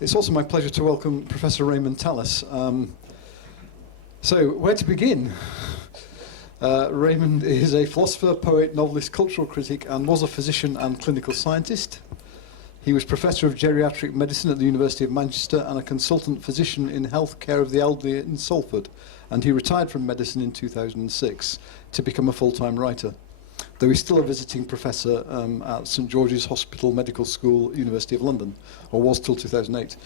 It's also my pleasure to welcome Professor Raymond Tallis. So, where to begin? Raymond is a philosopher, poet, novelist, cultural critic, and was a physician and clinical scientist. He was Professor of Geriatric Medicine at the University of Manchester and a consultant physician in health care of the elderly in Salford, and he retired from medicine in 2006 to become a full-time writer, though he's still a visiting professor at St George's Hospital Medical School, University of London, or was till 2008.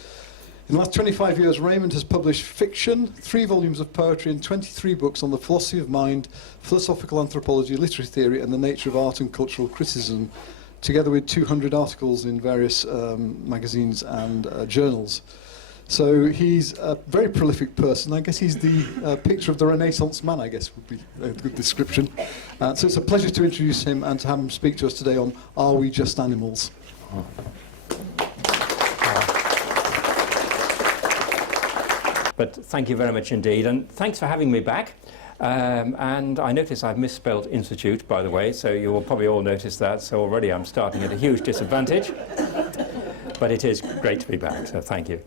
In the last 25 years, Raymond has published fiction, 3 volumes of poetry, and 23 books on the philosophy of mind, philosophical anthropology, literary theory, and the nature of art and cultural criticism, together with 200 articles in various magazines and journals. So he's a very prolific person. I guess he's the picture of the Renaissance man, I guess, would be a good description. So it's a pleasure to introduce him and to have him speak to us today on Are We Just Animals? But thank you very much indeed, and thanks for having me back. And I notice I've misspelled institute, by the way, so you will probably all notice that, so already I'm starting at a huge disadvantage. But it is great to be back, so thank you.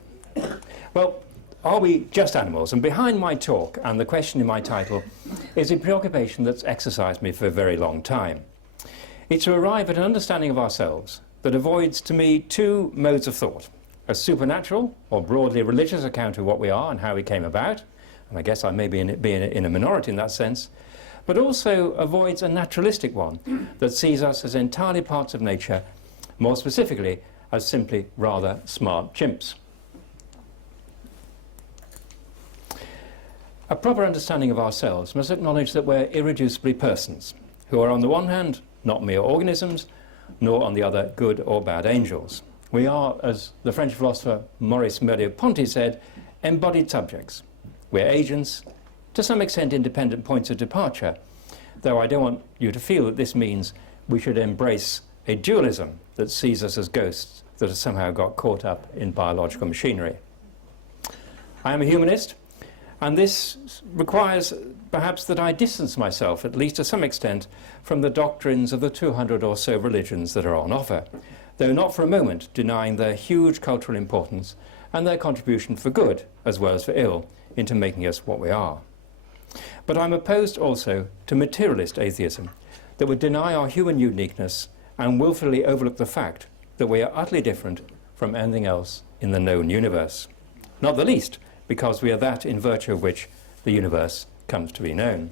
Well, are we just animals? And behind my talk and the question in my title is a preoccupation that's exercised me for a very long time. It's to arrive at an understanding of ourselves that avoids, to me, 2 modes of thought: a supernatural or broadly religious account of what we are and how we came about, and I guess I may be in a minority in that sense, but also avoids a naturalistic one that sees us as entirely parts of nature, more specifically as simply rather smart chimps. A proper understanding of ourselves must acknowledge that we're irreducibly persons, who are on the one hand not mere organisms, nor on the other good or bad angels. We are, as the French philosopher Maurice Merleau-Ponty said, embodied subjects. We're agents, to some extent independent points of departure, though I don't want you to feel that this means we should embrace a dualism that sees us as ghosts that have somehow got caught up in biological machinery. I am a humanist, and this requires perhaps that I distance myself, at least to some extent, from the doctrines of the 200 or so religions that are on offer, though not for a moment denying their huge cultural importance and their contribution for good as well as for ill into making us what we are. But I'm opposed also to materialist atheism that would deny our human uniqueness and willfully overlook the fact that we are utterly different from anything else in the known universe, not the least because we are that in virtue of which the universe comes to be known.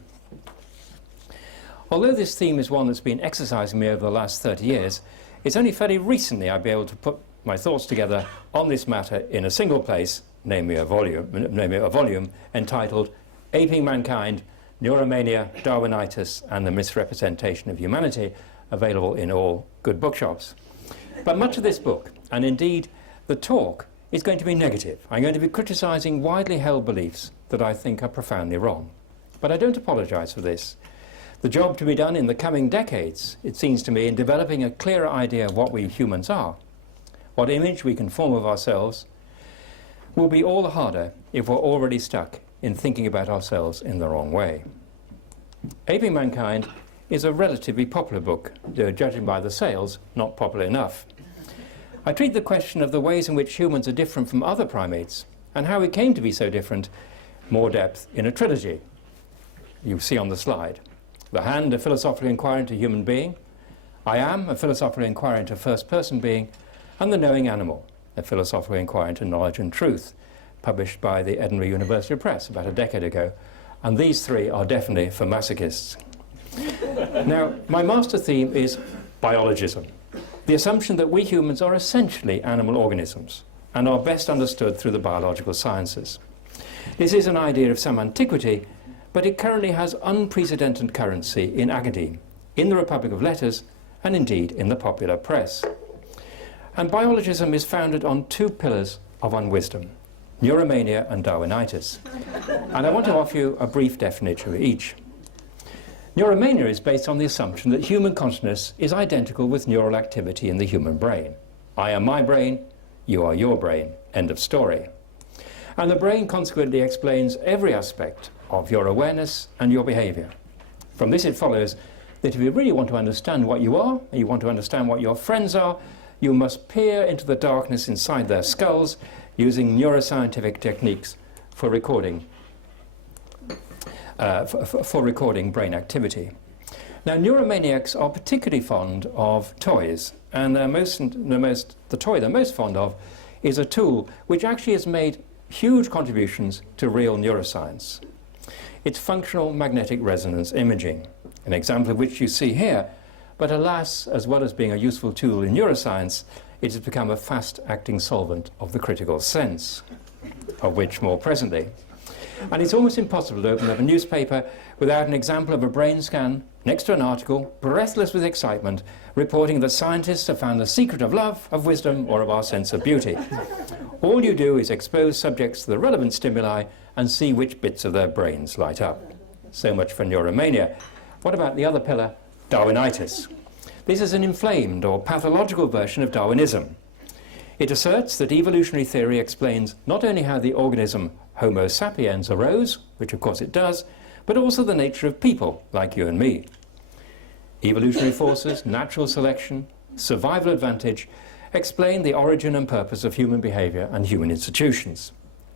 Although this theme is one that's been exercising me over the last 30 years, it's only fairly recently I've been able to put my thoughts together on this matter in a single place, namely a volume entitled Aping Mankind, Neuromania, Darwinitis and the Misrepresentation of Humanity, available in all good bookshops. But much of this book, and indeed the talk, is going to be negative. I'm going to be criticising widely held beliefs that I think are profoundly wrong. But I don't apologise for this. The job to be done in the coming decades, it seems to me, in developing a clearer idea of what we humans are, what image we can form of ourselves, will be all the harder if we're already stuck in thinking about ourselves in the wrong way. Aping Mankind is a relatively popular book, judging by the sales, not popular enough. I treat the question of the ways in which humans are different from other primates and how we came to be so different more depth in a trilogy you see on the slide. The Hand, a philosophical inquiry into human being; I Am, a philosophical inquiry into first-person being; and The Knowing Animal, a philosophical inquiry into knowledge and truth, published by the Edinburgh University Press about a decade ago. And these 3 are definitely for masochists. Now, my master theme is biologism, the assumption that we humans are essentially animal organisms and are best understood through the biological sciences. This is an idea of some antiquity, but it currently has unprecedented currency in academe, in the Republic of Letters, and indeed in the popular press. And biologism is founded on 2 pillars of unwisdom: neuromania and Darwinitis. And I want to offer you a brief definition of each. Neuromania is based on the assumption that human consciousness is identical with neural activity in the human brain. I am my brain, you are your brain, end of story. And the brain consequently explains every aspect of your awareness and your behavior. From this it follows that if you really want to understand what you are, and you want to understand what your friends are, you must peer into the darkness inside their skulls using neuroscientific techniques for recording brain activity. Now, neuromaniacs are particularly fond of toys, and the toy they're most fond of is a tool which actually has made huge contributions to real neuroscience. It's functional magnetic resonance imaging, an example of which you see here, but alas, as well as being a useful tool in neuroscience, it has become a fast-acting solvent of the critical sense, of which more presently. And it's almost impossible to open up a newspaper without an example of a brain scan next to an article, breathless with excitement, reporting that scientists have found the secret of love, of wisdom, or of our sense of beauty. All you do is expose subjects to the relevant stimuli and see which bits of their brains light up. So much for neuromania. What about the other pillar, Darwinitis? This is an inflamed or pathological version of Darwinism. It asserts that evolutionary theory explains not only how the organism Homo sapiens arose, which of course it does, but also the nature of people like you and me. Evolutionary forces, natural selection, survival advantage explain the origin and purpose of human behavior and human institutions.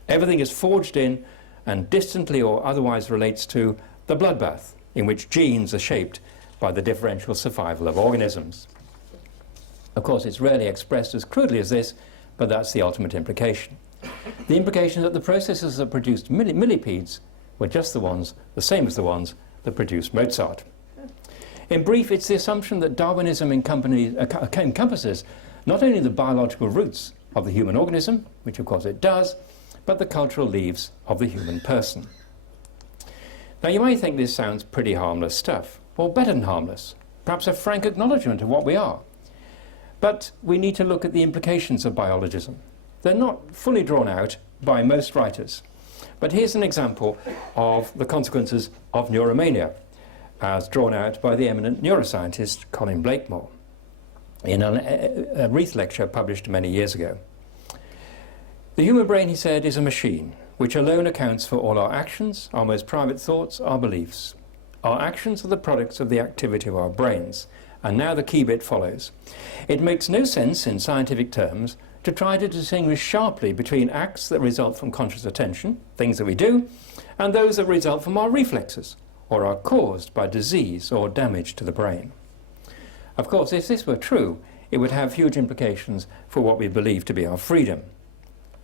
Everything is forged in and distantly or otherwise relates to the bloodbath in which genes are shaped by the differential survival of organisms. Of course, it's rarely expressed as crudely as this, but that's the ultimate implication. The implication is that the processes that produced millipedes were just the same as the ones that produced Mozart. In brief, it's the assumption that Darwinism encompasses not only the biological roots of the human organism, which of course it does, but the cultural leaves of the human person. Now, you might think this sounds pretty harmless stuff, or better than harmless, perhaps a frank acknowledgement of what we are. But we need to look at the implications of biologism. They're not fully drawn out by most writers. But here's an example of the consequences of neuromania, as drawn out by the eminent neuroscientist Colin Blakemore in a Reith lecture published many years ago. The human brain, he said, is a machine which alone accounts for all our actions, our most private thoughts, our beliefs. Our actions are the products of the activity of our brains. And now the key bit follows. It makes no sense in scientific terms to try to distinguish sharply between acts that result from conscious attention, things that we do, and those that result from our reflexes, or are caused by disease or damage to the brain. Of course, if this were true, it would have huge implications for what we believe to be our freedom.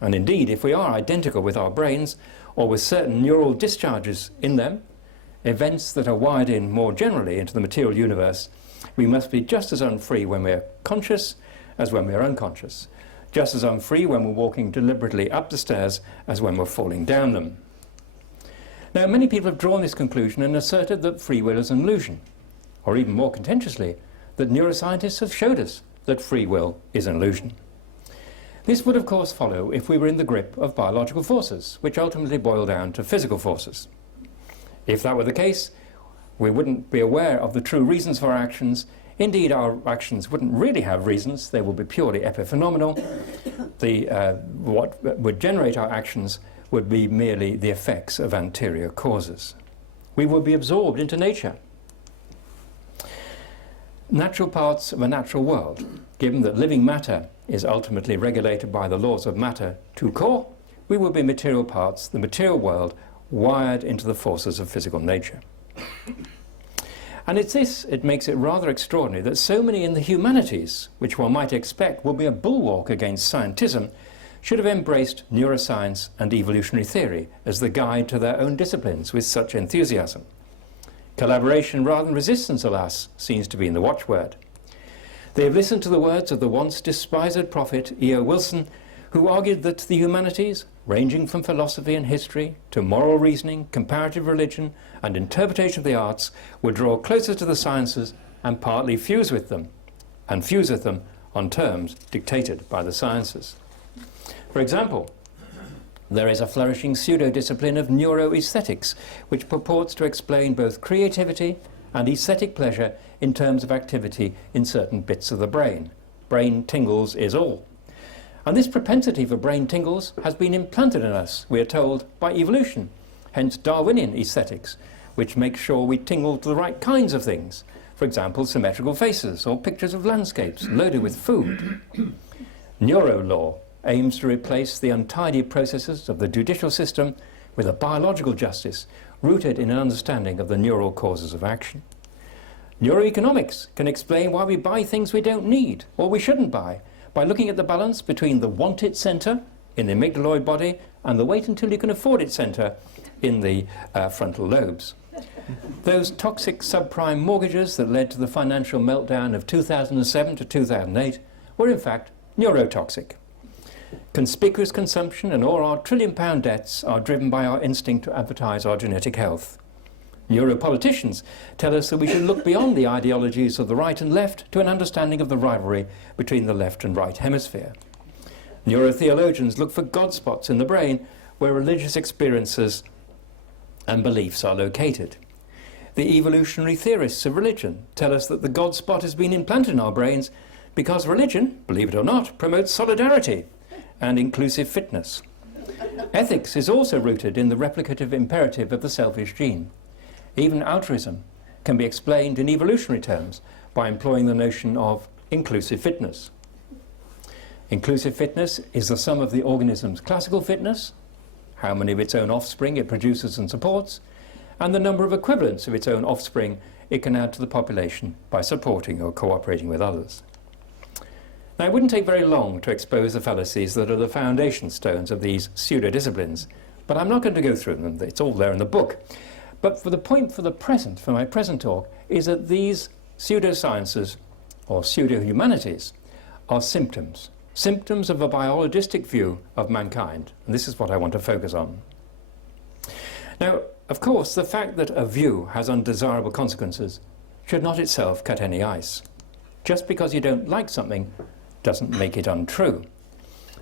And indeed, if we are identical with our brains, or with certain neural discharges in them, events that are wired in more generally into the material universe, we must be just as unfree when we're conscious as when we're unconscious, just as unfree when we're walking deliberately up the stairs as when we're falling down them. Now, many people have drawn this conclusion and asserted that free will is an illusion, or even more contentiously, that neuroscientists have showed us that free will is an illusion. This would of course follow if we were in the grip of biological forces, which ultimately boil down to physical forces. If that were the case, we wouldn't be aware of the true reasons for our actions. Indeed, our actions wouldn't really have reasons. They would be purely epiphenomenal. What would generate our actions would be merely the effects of anterior causes. We would be absorbed into nature. Natural parts of a natural world, given that living matter is ultimately regulated by the laws of matter to core, we would be material parts, the material world, wired into the forces of physical nature. And it makes it rather extraordinary that so many in the humanities, which one might expect will be a bulwark against scientism, should have embraced neuroscience and evolutionary theory as the guide to their own disciplines with such enthusiasm. Collaboration rather than resistance, alas, seems to be in the watchword. They have listened to the words of the once despised prophet E.O. Wilson, who argued that the humanities, ranging from philosophy and history to moral reasoning, comparative religion, and interpretation of the arts, would draw closer to the sciences and partly fuse with them on terms dictated by the sciences. For example, there is a flourishing pseudo-discipline of neuroaesthetics, which purports to explain both creativity and aesthetic pleasure in terms of activity in certain bits of the brain. Brain tingles is all. And this propensity for brain tingles has been implanted in us, we are told, by evolution, hence Darwinian aesthetics, which makes sure we tingle to the right kinds of things, For example, symmetrical faces or pictures of landscapes loaded with food. Neurolaw aims to replace the untidy processes of the judicial system with a biological justice rooted in an understanding of the neural causes of action. Neuroeconomics can explain why we buy things we don't need or we shouldn't buy by looking at the balance between the want it centre in the amygdaloid body and the wait until you can afford it centre in the frontal lobes. Those toxic subprime mortgages that led to the financial meltdown of 2007 to 2008 were in fact neurotoxic. Conspicuous consumption and all our trillion-pound debts are driven by our instinct to advertise our genetic health. Neuropoliticians tell us that we should look beyond the ideologies of the right and left to an understanding of the rivalry between the left and right hemisphere. Neurotheologians look for God spots in the brain where religious experiences and beliefs are located. The evolutionary theorists of religion tell us that the God spot has been implanted in our brains because religion, believe it or not, promotes solidarity and inclusive fitness. Ethics is also rooted in the replicative imperative of the selfish gene. Even altruism can be explained in evolutionary terms by employing the notion of inclusive fitness. Inclusive fitness is the sum of the organism's classical fitness, how many of its own offspring it produces and supports, and the number of equivalents of its own offspring it can add to the population by supporting or cooperating with others. Now, it wouldn't take very long to expose the fallacies that are the foundation stones of these pseudo-disciplines, but I'm not going to go through them. It's all there in the book. But for the point for my present talk, is that these pseudosciences, or pseudo-humanities, are symptoms of a biologistic view of mankind. And this is what I want to focus on. Now, of course, the fact that a view has undesirable consequences should not itself cut any ice. Just because you don't like something doesn't make it untrue.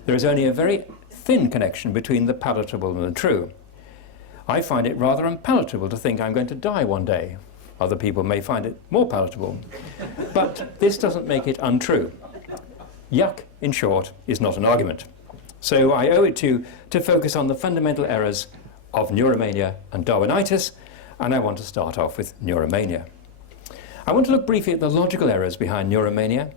There is only a very thin connection between the palatable and the true. I find it rather unpalatable to think I'm going to die one day. Other people may find it more palatable. But this doesn't make it untrue. Yuck, in short, is not an argument. So I owe it to focus on the fundamental errors of neuromania and Darwinitis, and I want to start off with neuromania. I want to look briefly at the logical errors behind neuromania,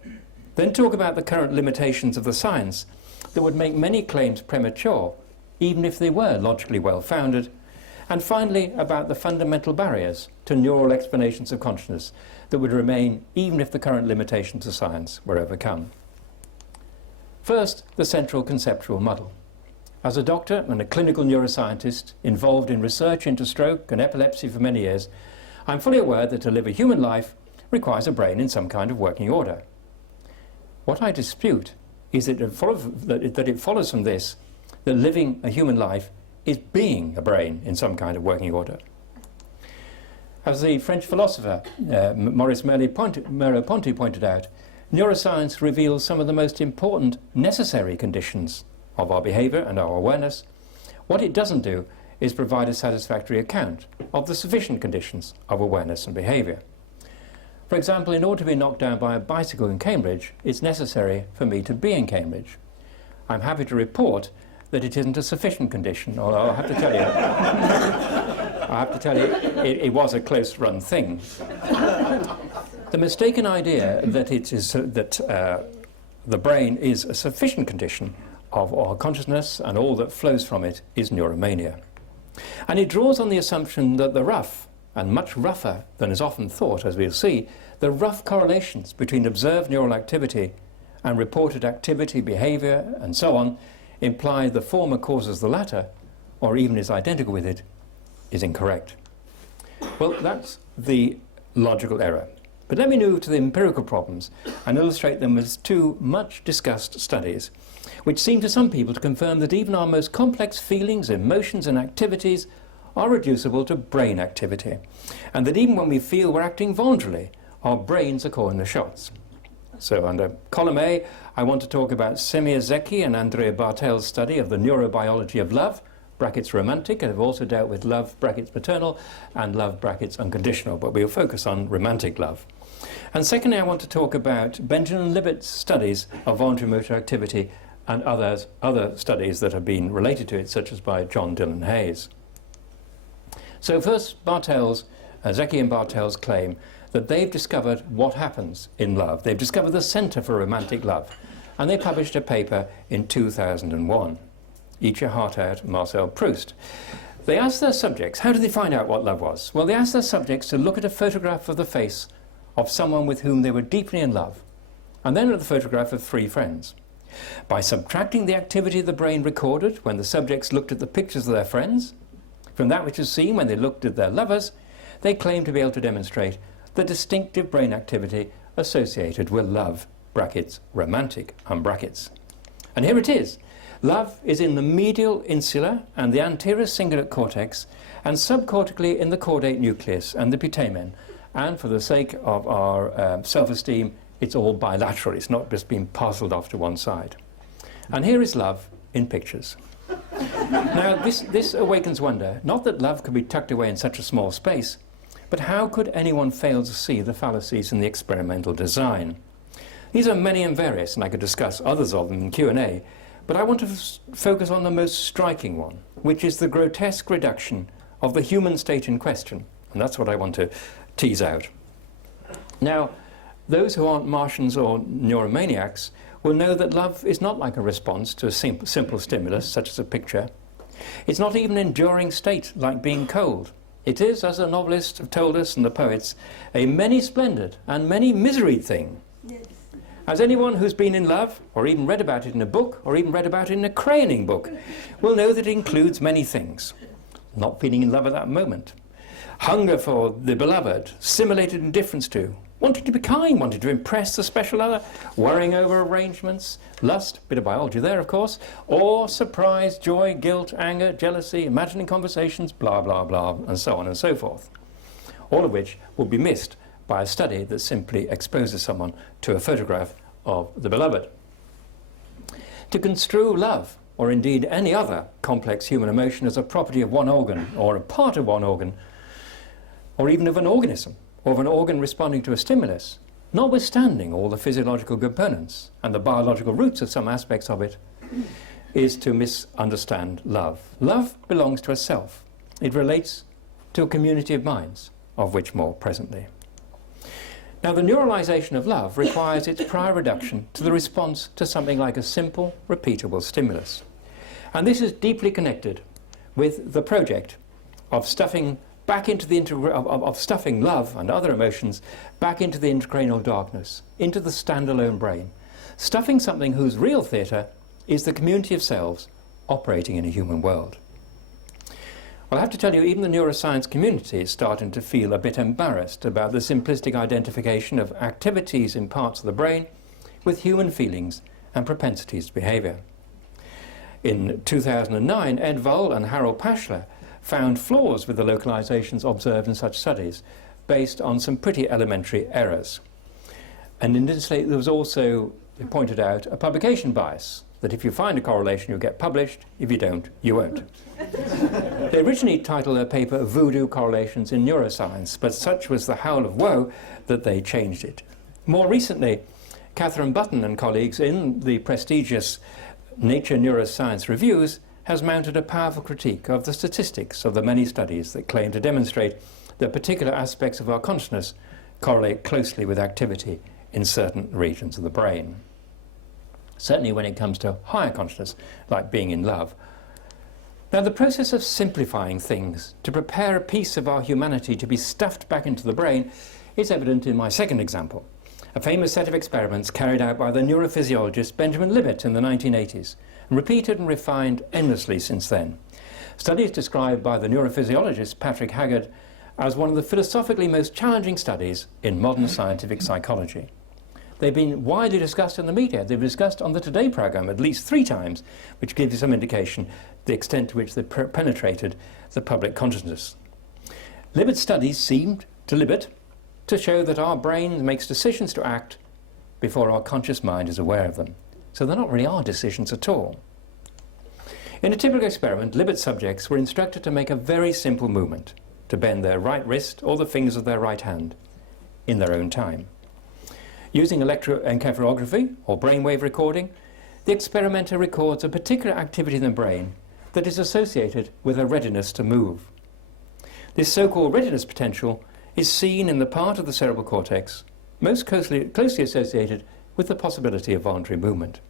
then talk about the current limitations of the science that would make many claims premature, even if they were logically well-founded, and finally about the fundamental barriers to neural explanations of consciousness that would remain even if the current limitations of science were overcome. First, the central conceptual muddle. As a doctor and a clinical neuroscientist involved in research into stroke and epilepsy for many years, I'm fully aware that to live a human life requires a brain in some kind of working order. What I dispute is that it follows from this that living a human life is being a brain in some kind of working order. As the French philosopher Maurice Merleau-Ponty pointed out, neuroscience reveals some of the most important necessary conditions of our behaviour and our awareness. What it doesn't do is provide a satisfactory account of the sufficient conditions of awareness and behaviour. For example, in order to be knocked down by a bicycle in Cambridge, it's necessary for me to be in Cambridge. I'm happy to report that it isn't a sufficient condition, although I have to tell you, it was a close-run thing. The mistaken idea that the brain is a sufficient condition of our consciousness and all that flows from it is neuromania. And it draws on the assumption that the rough, and much rougher than is often thought, as we'll see, the rough correlations between observed neural activity and reported activity, behaviour, and so on, imply the former causes the latter, or even is identical with it, is incorrect. Well, that's the logical error. But let me move to the empirical problems and illustrate them as two much discussed studies, which seem to some people to confirm that even our most complex feelings, emotions and activities are reducible to brain activity, and that even when we feel we're acting voluntarily, our brains are calling the shots. So under column A, I want to talk about Semir Zeki and Andrea Bartel's study of the neurobiology of love, brackets romantic, and have also dealt with love, brackets paternal, and love, brackets unconditional, but we'll focus on romantic love. And secondly, I want to talk about Benjamin Libet's studies of voluntary motor activity and other studies that have been related to it, such as by John Dillon Hayes. So first, Zeki and Bartel's claim that they've discovered what happens in love. They've discovered the centre for romantic love. And they published a paper in 2001. Eat your heart out, Marcel Proust. They asked their subjects, how did they find out what love was? Well, they asked their subjects to look at a photograph of the face of someone with whom they were deeply in love, and then at the photograph of 3 friends. By subtracting the activity of the brain recorded when the subjects looked at the pictures of their friends, from that which was seen when they looked at their lovers, they claimed to be able to demonstrate the distinctive brain activity associated with love, brackets, romantic, unbrackets. And here it is. Love is in the medial insula and the anterior cingulate cortex, and subcortically in the caudate nucleus and the putamen. And for the sake of our self-esteem, it's all bilateral. It's not just being parcelled off to one side. And here is love in pictures. Now, this awakens wonder, not that love could be tucked away in such a small space, but how could anyone fail to see the fallacies in the experimental design? These are many and various, and I could discuss others of them in Q&A, but I want to focus on the most striking one, which is the grotesque reduction of the human state in question. And that's what I want to tease out. Now, those who aren't Martians or neuromaniacs will know that love is not like a response to a simple stimulus, such as a picture. It's not even an enduring state like being cold. It is, as the novelists have told us and the poets, a many-splendid and many-miseried thing. Yes. As anyone who's been in love, or even read about it in a book, or even read about it in a crayoning book, will know that it includes many things. Not feeling in love at that moment. Hunger for the beloved, simulated indifference to, wanting to be kind, wanting to impress the special other, worrying over arrangements, lust, bit of biology there of course, awe, surprise, joy, guilt, anger, jealousy, imagining conversations, blah, blah, blah, and so on and so forth. All of which will be missed by a study that simply exposes someone to a photograph of the beloved. To construe love, or indeed any other complex human emotion, as a property of one organ, or a part of one organ, or even of an organism, or of an organ responding to a stimulus, notwithstanding all the physiological components and the biological roots of some aspects of it, is to misunderstand love. Love belongs to a self. It relates to a community of minds, of which more presently. Now, the neuralization of love requires its prior reduction to the response to something like a simple, repeatable stimulus. And this is deeply connected with the project of stuffing back into the stuffing love and other emotions back into the intracranial darkness, into the standalone brain, stuffing something whose real theatre is the community of cells operating in a human world. Well, I have to tell you, even the neuroscience community is starting to feel a bit embarrassed about the simplistic identification of activities in parts of the brain with human feelings and propensities to behaviour. In 2009, Ed Vull and Harold Pashler found flaws with the localizations observed in such studies based on some pretty elementary errors. And in this, there was also, they pointed out, a publication bias, that if you find a correlation, you'll get published. If you don't, you won't. They originally titled their paper Voodoo Correlations in Neuroscience, but such was the howl of woe that they changed it. More recently, Catherine Button and colleagues in the prestigious Nature Neuroscience Reviews has mounted a powerful critique of the statistics of the many studies that claim to demonstrate that particular aspects of our consciousness correlate closely with activity in certain regions of the brain. Certainly when it comes to higher consciousness, like being in love. Now, the process of simplifying things to prepare a piece of our humanity to be stuffed back into the brain is evident in my second example, a famous set of experiments carried out by the neurophysiologist Benjamin Libet in the 1980s, and repeated and refined endlessly since then. Studies described by the neurophysiologist Patrick Haggard as one of the philosophically most challenging studies in modern scientific psychology. They've been widely discussed in the media. They've been discussed on the Today programme at least 3 times, which gives you some indication the extent to which they penetrated the public consciousness. Libet's studies seemed, to Libet, to show that our brain makes decisions to act before our conscious mind is aware of them. So they're not really our decisions at all. In a typical experiment, Libet subjects were instructed to make a very simple movement, to bend their right wrist or the fingers of their right hand in their own time. Using electroencephalography or brainwave recording, the experimenter records a particular activity in the brain that is associated with a readiness to move. This so-called readiness potential is seen in the part of the cerebral cortex most closely associated with the possibility of voluntary movement.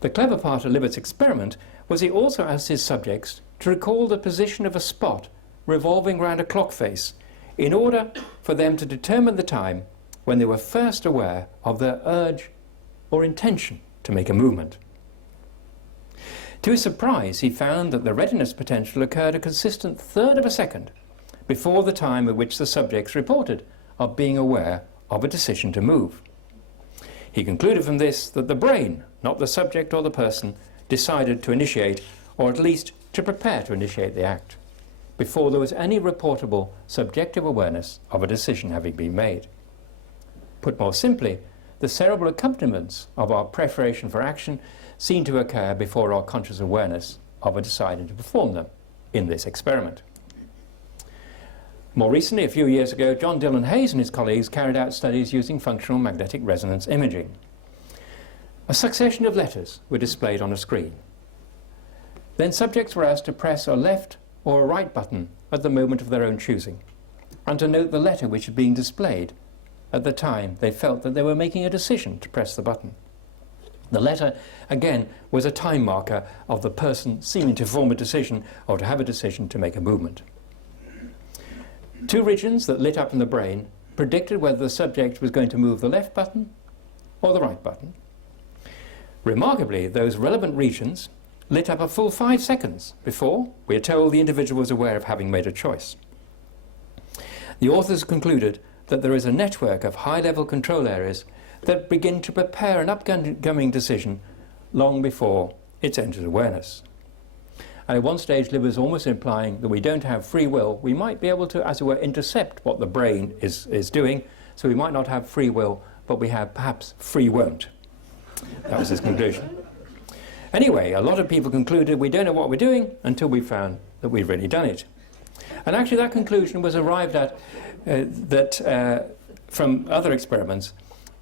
The clever part of Libet's experiment was he also asked his subjects to recall the position of a spot revolving round a clock face in order for them to determine the time when they were first aware of their urge or intention to make a movement. To his surprise, he found that the readiness potential occurred a consistent third of a second before the time at which the subjects reported of being aware of a decision to move. He concluded from this that the brain, not the subject or the person, decided to initiate, or at least to prepare to initiate the act, before there was any reportable subjective awareness of a decision having been made. Put more simply, the cerebral accompaniments of our preparation for action seem to occur before our conscious awareness of a deciding to perform them in this experiment. More recently, a few years ago, John Dillon Hayes and his colleagues carried out studies using functional magnetic resonance imaging. A succession of letters were displayed on a screen. Then subjects were asked to press a left or a right button at the moment of their own choosing, and to note the letter which was being displayed at the time they felt that they were making a decision to press the button. The letter, again, was a time marker of the person seeming to form a decision or to have a decision to make a movement. Two regions that lit up in the brain predicted whether the subject was going to move the left button or the right button. Remarkably, those relevant regions lit up a full 5 seconds before we are told the individual was aware of having made a choice. The authors concluded that there is a network of high-level control areas that begin to prepare an upcoming decision long before it's entered awareness. And at one stage, Libet was almost implying that we don't have free will. We might be able to, as it were, intercept what the brain is doing, so we might not have free will, but we have perhaps free won't. That was his conclusion. Anyway, a lot of people concluded we don't know what we're doing until we found that we've really done it. And actually that conclusion was arrived at from other experiments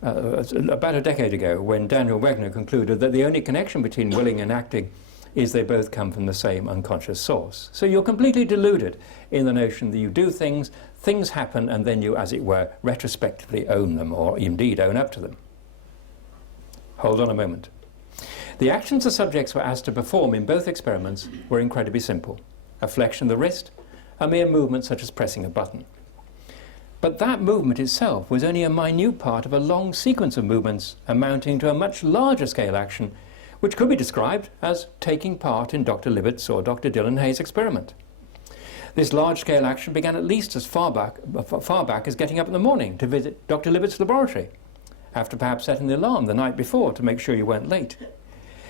about a decade ago, when Daniel Wegner concluded that the only connection between willing and acting is they both come from the same unconscious source. So you're completely deluded in the notion that you do things, things happen, and then you, as it were, retrospectively own them, or indeed own up to them. Hold on a moment. The actions the subjects were asked to perform in both experiments were incredibly simple. A flexion of the wrist, a mere movement such as pressing a button. But that movement itself was only a minute part of a long sequence of movements amounting to a much larger scale action, which could be described as taking part in Dr. Libet's or Dr. Dillon Hayes' experiment. This large-scale action began at least as far back as getting up in the morning to visit Dr. Libet's laboratory, after perhaps setting the alarm the night before to make sure you weren't late.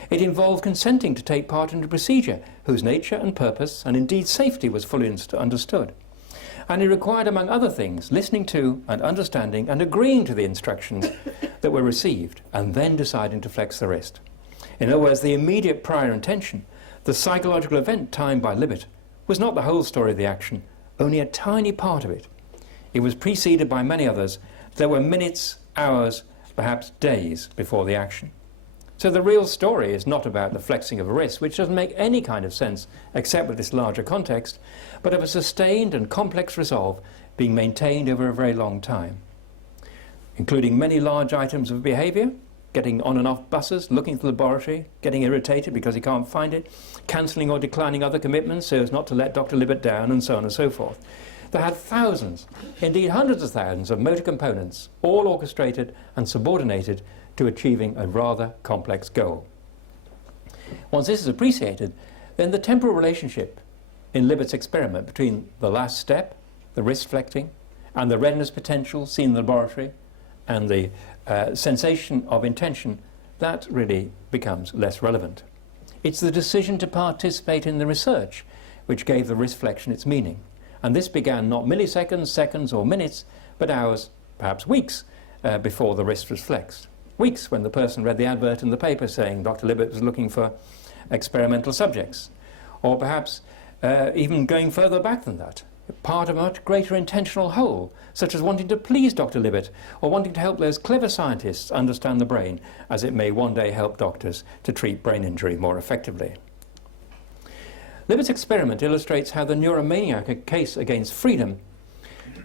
It involved consenting to take part in a procedure whose nature and purpose, and indeed safety, was fully understood. And it required, among other things, listening to and understanding and agreeing to the instructions that were received, and then deciding to flex the wrist. In other words, the immediate prior intention, the psychological event timed by Libet, was not the whole story of the action, only a tiny part of it. It was preceded by many others that were minutes, hours, perhaps days before the action. So the real story is not about the flexing of a wrist, which doesn't make any kind of sense except with this larger context, but of a sustained and complex resolve being maintained over a very long time, including many large items of behaviour, getting on and off buses, looking for the laboratory, getting irritated because he can't find it, cancelling or declining other commitments so as not to let Dr. Libet down, and so on and so forth. They had thousands, indeed hundreds of thousands of motor components, all orchestrated and subordinated to achieving a rather complex goal. Once this is appreciated, then the temporal relationship in Libet's experiment between the last step, the wrist flexing, and the readiness potential seen in the laboratory, and the sensation of intention, that really becomes less relevant. It's the decision to participate in the research which gave the wrist flexion its meaning. And this began not milliseconds, seconds, or minutes, but hours, perhaps weeks, before the wrist was flexed. Weeks when the person read the advert in the paper saying Dr. Libet was looking for experimental subjects. Or perhaps even going further back than that, part of a much greater intentional whole, such as wanting to please Dr. Libet, or wanting to help those clever scientists understand the brain, as it may one day help doctors to treat brain injury more effectively. Libet's experiment illustrates how the neuromaniac case against freedom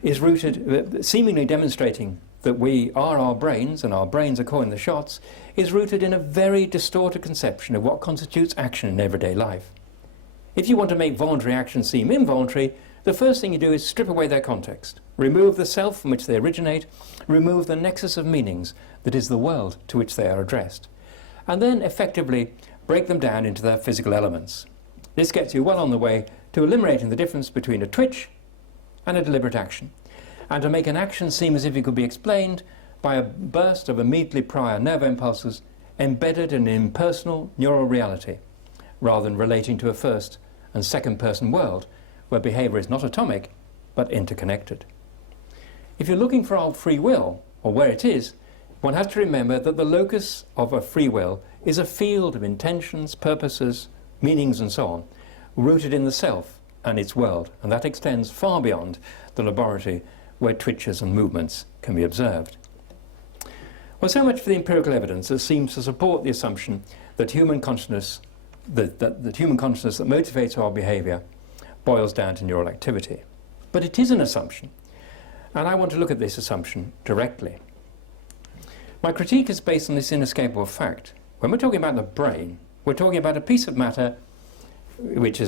is rooted, seemingly demonstrating that we are our brains and our brains are calling the shots, is rooted in a very distorted conception of what constitutes action in everyday life. If you want to make voluntary actions seem involuntary, the first thing you do is strip away their context, remove the self from which they originate, remove the nexus of meanings that is the world to which they are addressed, and then effectively break them down into their physical elements. This gets you well on the way to eliminating the difference between a twitch and a deliberate action, and to make an action seem as if it could be explained by a burst of immediately prior nerve impulses embedded in an impersonal neural reality, rather than relating to a first and second person world where behaviour is not atomic but interconnected. If you're looking for our free will, or where it is, one has to remember that the locus of a free will is a field of intentions, purposes, meanings and so on, rooted in the self and its world, and that extends far beyond the laboratory where twitches and movements can be observed. Well, so much for the empirical evidence that seems to support the assumption that human consciousness, that human consciousness that motivates our behaviour boils down to neural activity. But it is an assumption, and I want to look at this assumption directly. My critique is based on this inescapable fact. When we're talking about the brain, we're talking about a piece of matter which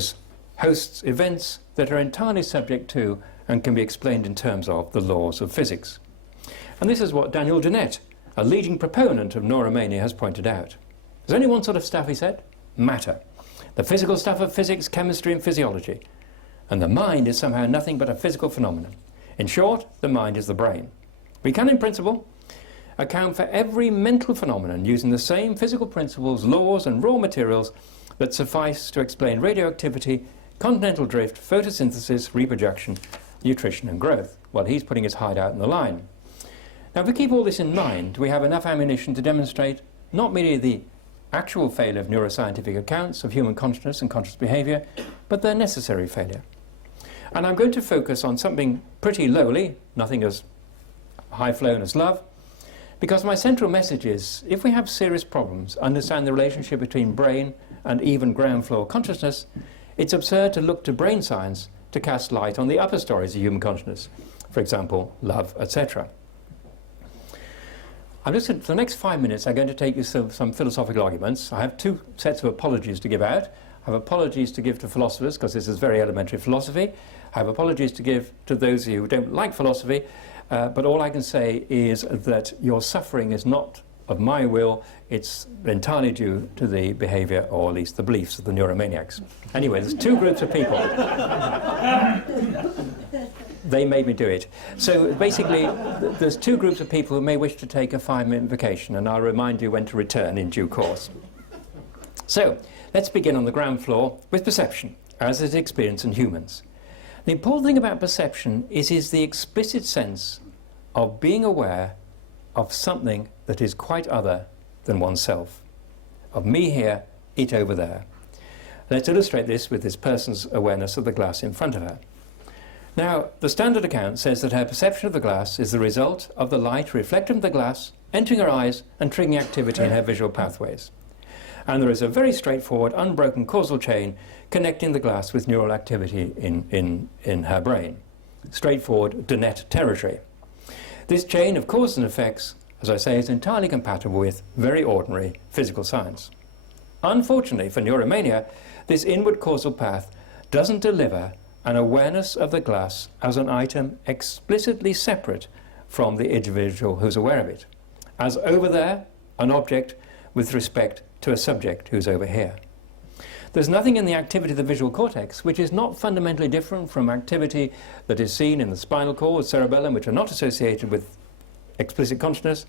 hosts events that are entirely subject to and can be explained in terms of the laws of physics. And this is what Daniel Dennett, a leading proponent of neuromania, has pointed out. There's only one sort of stuff, he said: matter. The physical stuff of physics, chemistry and physiology. And the mind is somehow nothing but a physical phenomenon. In short, the mind is the brain. We can, in principle, account for every mental phenomenon using the same physical principles, laws and raw materials that suffice to explain radioactivity, continental drift, photosynthesis, reproduction, nutrition and growth. Well, he's putting his hide out in the line. Now, if we keep all this in mind, we have enough ammunition to demonstrate not merely the actual failure of neuroscientific accounts of human consciousness and conscious behaviour, but their necessary failure. And I'm going to focus on something pretty lowly, nothing as high-flown as love, because my central message is, if we have serious problems, understand the relationship between brain and even ground floor consciousness, it's absurd to look to brain science to cast light on the upper stories of human consciousness, for example, love, etc. For the next 5 minutes, I'm going to take you through some philosophical arguments. I have two sets of apologies to give out. I have apologies to give to philosophers, because this is very elementary philosophy. I have apologies to give to those of you who don't like philosophy, but all I can say is that your suffering is not of my will, it's entirely due to the behaviour, or at least the beliefs, of the neuromaniacs. Anyway, there's two groups of people. They made me do it. So basically, there's two groups of people who may wish to take a 5-minute vacation, and I'll remind you when to return in due course. So, let's begin on the ground floor with perception, as is experienced in humans. The important thing about perception is the explicit sense of being aware of something that is quite other than oneself. Of me here, it over there. Let's illustrate this with this person's awareness of the glass in front of her. Now, the standard account says that her perception of the glass is the result of the light reflected from the glass, entering her eyes and triggering activity in her visual pathways. And there is a very straightforward, unbroken causal chain connecting the glass with neural activity in her brain. Straightforward Dennett territory. This chain of causes and effects, as I say, is entirely compatible with very ordinary physical science. Unfortunately for neuromania, this inward causal path doesn't deliver an awareness of the glass as an item explicitly separate from the individual who's aware of it, as over there, an object with respect to a subject who's over here. There's nothing in the activity of the visual cortex which is not fundamentally different from activity that is seen in the spinal cord, cerebellum, which are not associated with explicit consciousness.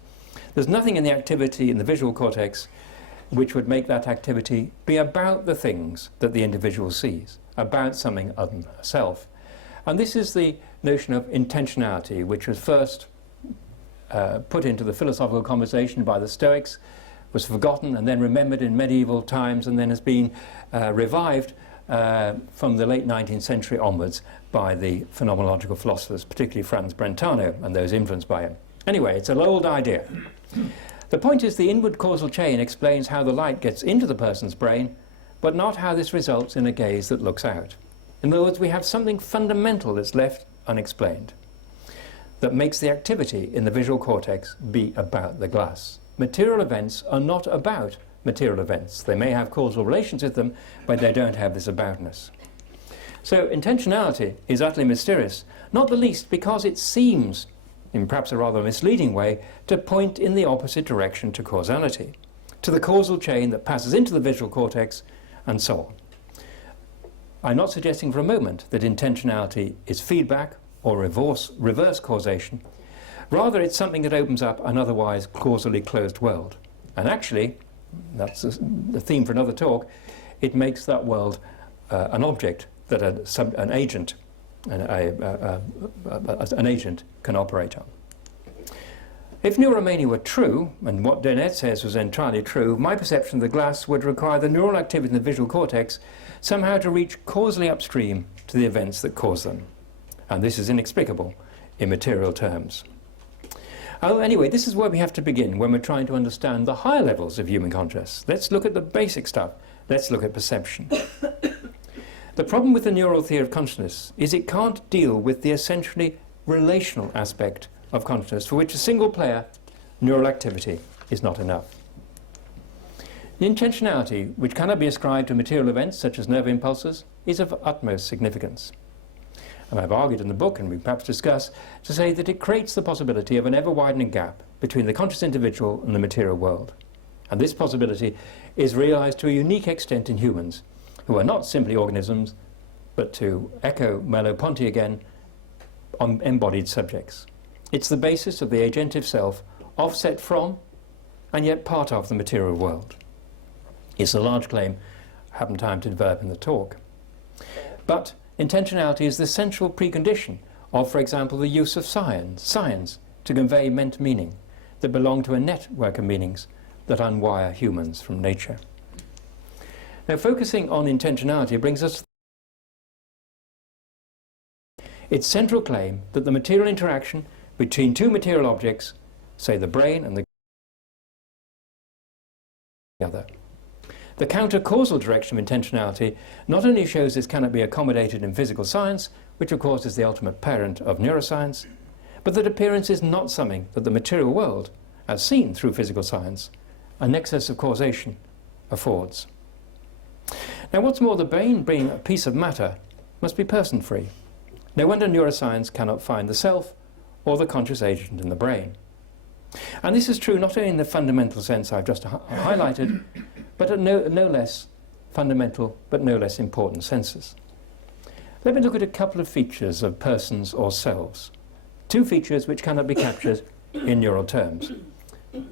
There's nothing in the activity in the visual cortex which would make that activity be about the things that the individual sees, about something other than herself. And this is the notion of intentionality, which was first put into the philosophical conversation by the Stoics, was forgotten and then remembered in medieval times, and then has been revived from the late 19th century onwards by the phenomenological philosophers, particularly Franz Brentano and those influenced by him. Anyway, it's an old idea. The point is, the inward causal chain explains how the light gets into the person's brain, but not how this results in a gaze that looks out. In other words, we have something fundamental that's left unexplained. that makes the activity in the visual cortex be about the glass. Material events are not about material events. They may have causal relations with them, but they don't have this aboutness. So intentionality is utterly mysterious, not the least because it seems, in perhaps a rather misleading way, to point in the opposite direction to causality, to the causal chain that passes into the visual cortex, and so on. I'm not suggesting for a moment that intentionality is feedback or reverse causation. Rather, it's something that opens up an otherwise causally closed world. And actually, that's the theme for another talk, it makes that world an object that an agent can operate on. If neuromania were true, and what Dennett says was entirely true, my perception of the glass would require the neural activity in the visual cortex somehow to reach causally upstream to the events that cause them. And this is inexplicable in material terms. Oh, anyway, this is where we have to begin when we're trying to understand the higher levels of human consciousness. Let's look at the basic stuff. Let's look at perception. The problem with the neural theory of consciousness is it can't deal with the essentially relational aspect of consciousness, for which a single player neural activity is not enough. The intentionality, which cannot be ascribed to material events such as nerve impulses, is of utmost significance. And I've argued in the book, and we perhaps discuss, to say that it creates the possibility of an ever-widening gap between the conscious individual and the material world. And this possibility is realized to a unique extent in humans, who are not simply organisms, but, to echo Merleau-Ponty again, embodied subjects. It's the basis of the agentive self, offset from, and yet part of, the material world. It's a large claim I haven't time to develop in the talk. But intentionality is the central precondition of, for example, the use of signs to convey meant meaning that belong to a network of meanings that unwire humans from nature. Now, focusing on intentionality brings us its central claim that the material interaction between two material objects, say the brain and the other. The counter-causal direction of intentionality not only shows this cannot be accommodated in physical science, which of course is the ultimate parent of neuroscience, but that appearance is not something that the material world, as seen through physical science, a nexus of causation, affords. Now, what's more, the brain, being a piece of matter, must be person-free. No wonder neuroscience cannot find the self or the conscious agent in the brain. And this is true not only in the fundamental sense I've just highlighted, but at no less fundamental but no less important senses. Let me look at a couple of features of persons or selves. Two features which cannot be captured in neural terms: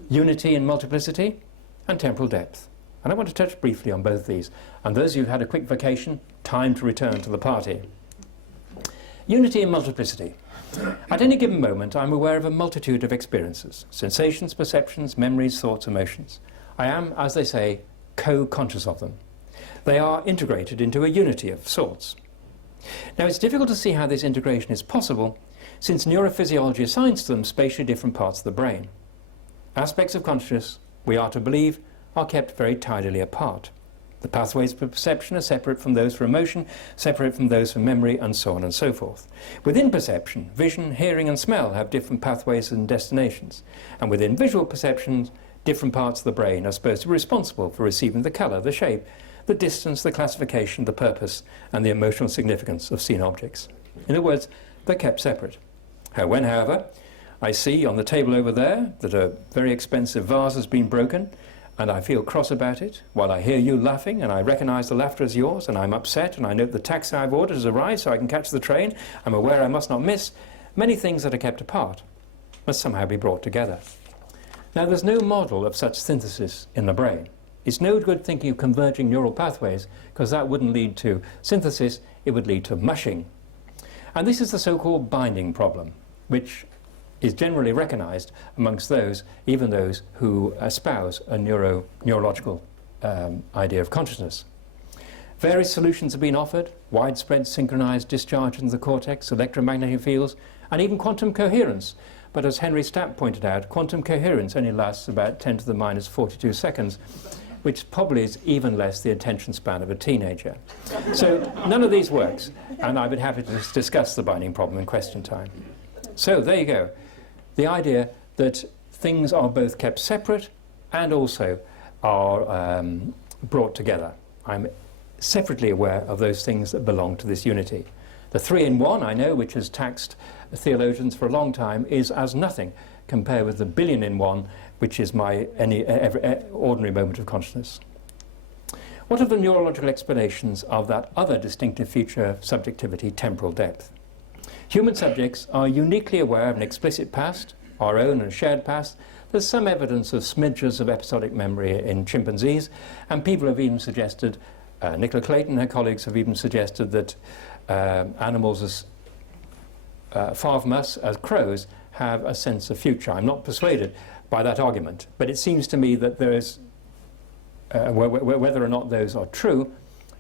unity in multiplicity and temporal depth. And I want to touch briefly on both these. And those who've had a quick vacation, time to return to the party. Unity in multiplicity. At any given moment, I'm aware of a multitude of experiences, sensations, perceptions, memories, thoughts, emotions. I am, as they say, co-conscious of them. They are integrated into a unity of sorts. Now, it's difficult to see how this integration is possible, since neurophysiology assigns to them spatially different parts of the brain. Aspects of consciousness, we are to believe, are kept very tidily apart. The pathways for perception are separate from those for emotion, separate from those for memory, and so on and so forth. Within perception, vision, hearing, and smell have different pathways and destinations. And within visual perceptions, different parts of the brain are supposed to be responsible for receiving the colour, the shape, the distance, the classification, the purpose, and the emotional significance of seen objects. In other words, they're kept separate. When, however, I see on the table over there that a very expensive vase has been broken, and I feel cross about it, while I hear you laughing, and I recognise the laughter as yours, and I'm upset, and I note the taxi I've ordered has arrived so I can catch the train, I'm aware I must not miss, many things that are kept apart must somehow be brought together. Now, there's no model of such synthesis in the brain. It's no good thinking of converging neural pathways, because that wouldn't lead to synthesis, it would lead to mushing. And this is the so-called binding problem, which is generally recognized amongst those, even those who espouse a neurological idea of consciousness. Various solutions have been offered: widespread synchronized discharge into the cortex, electromagnetic fields, and even quantum coherence. But as Henry Stapp pointed out, quantum coherence only lasts about 10 to the minus 42 seconds, which probably is even less the attention span of a teenager. So none of these works, and I would be happy to discuss the binding problem in question time. So there you go. The idea that things are both kept separate and also are brought together. I'm separately aware of those things that belong to this unity. The 3 in 1, I know, which has taxed theologians for a long time, is as nothing compared with the billion in 1, which is my ordinary moment of consciousness. What are the neurological explanations of that other distinctive feature of subjectivity, temporal depth? Human subjects are uniquely aware of an explicit past, our own and shared past. There's some evidence of smidges of episodic memory in chimpanzees, and people have even suggested, Nicola Clayton and her colleagues have even suggested that animals as far from us as crows have a sense of future. I'm not persuaded by that argument, but it seems to me that there is, whether or not those are true,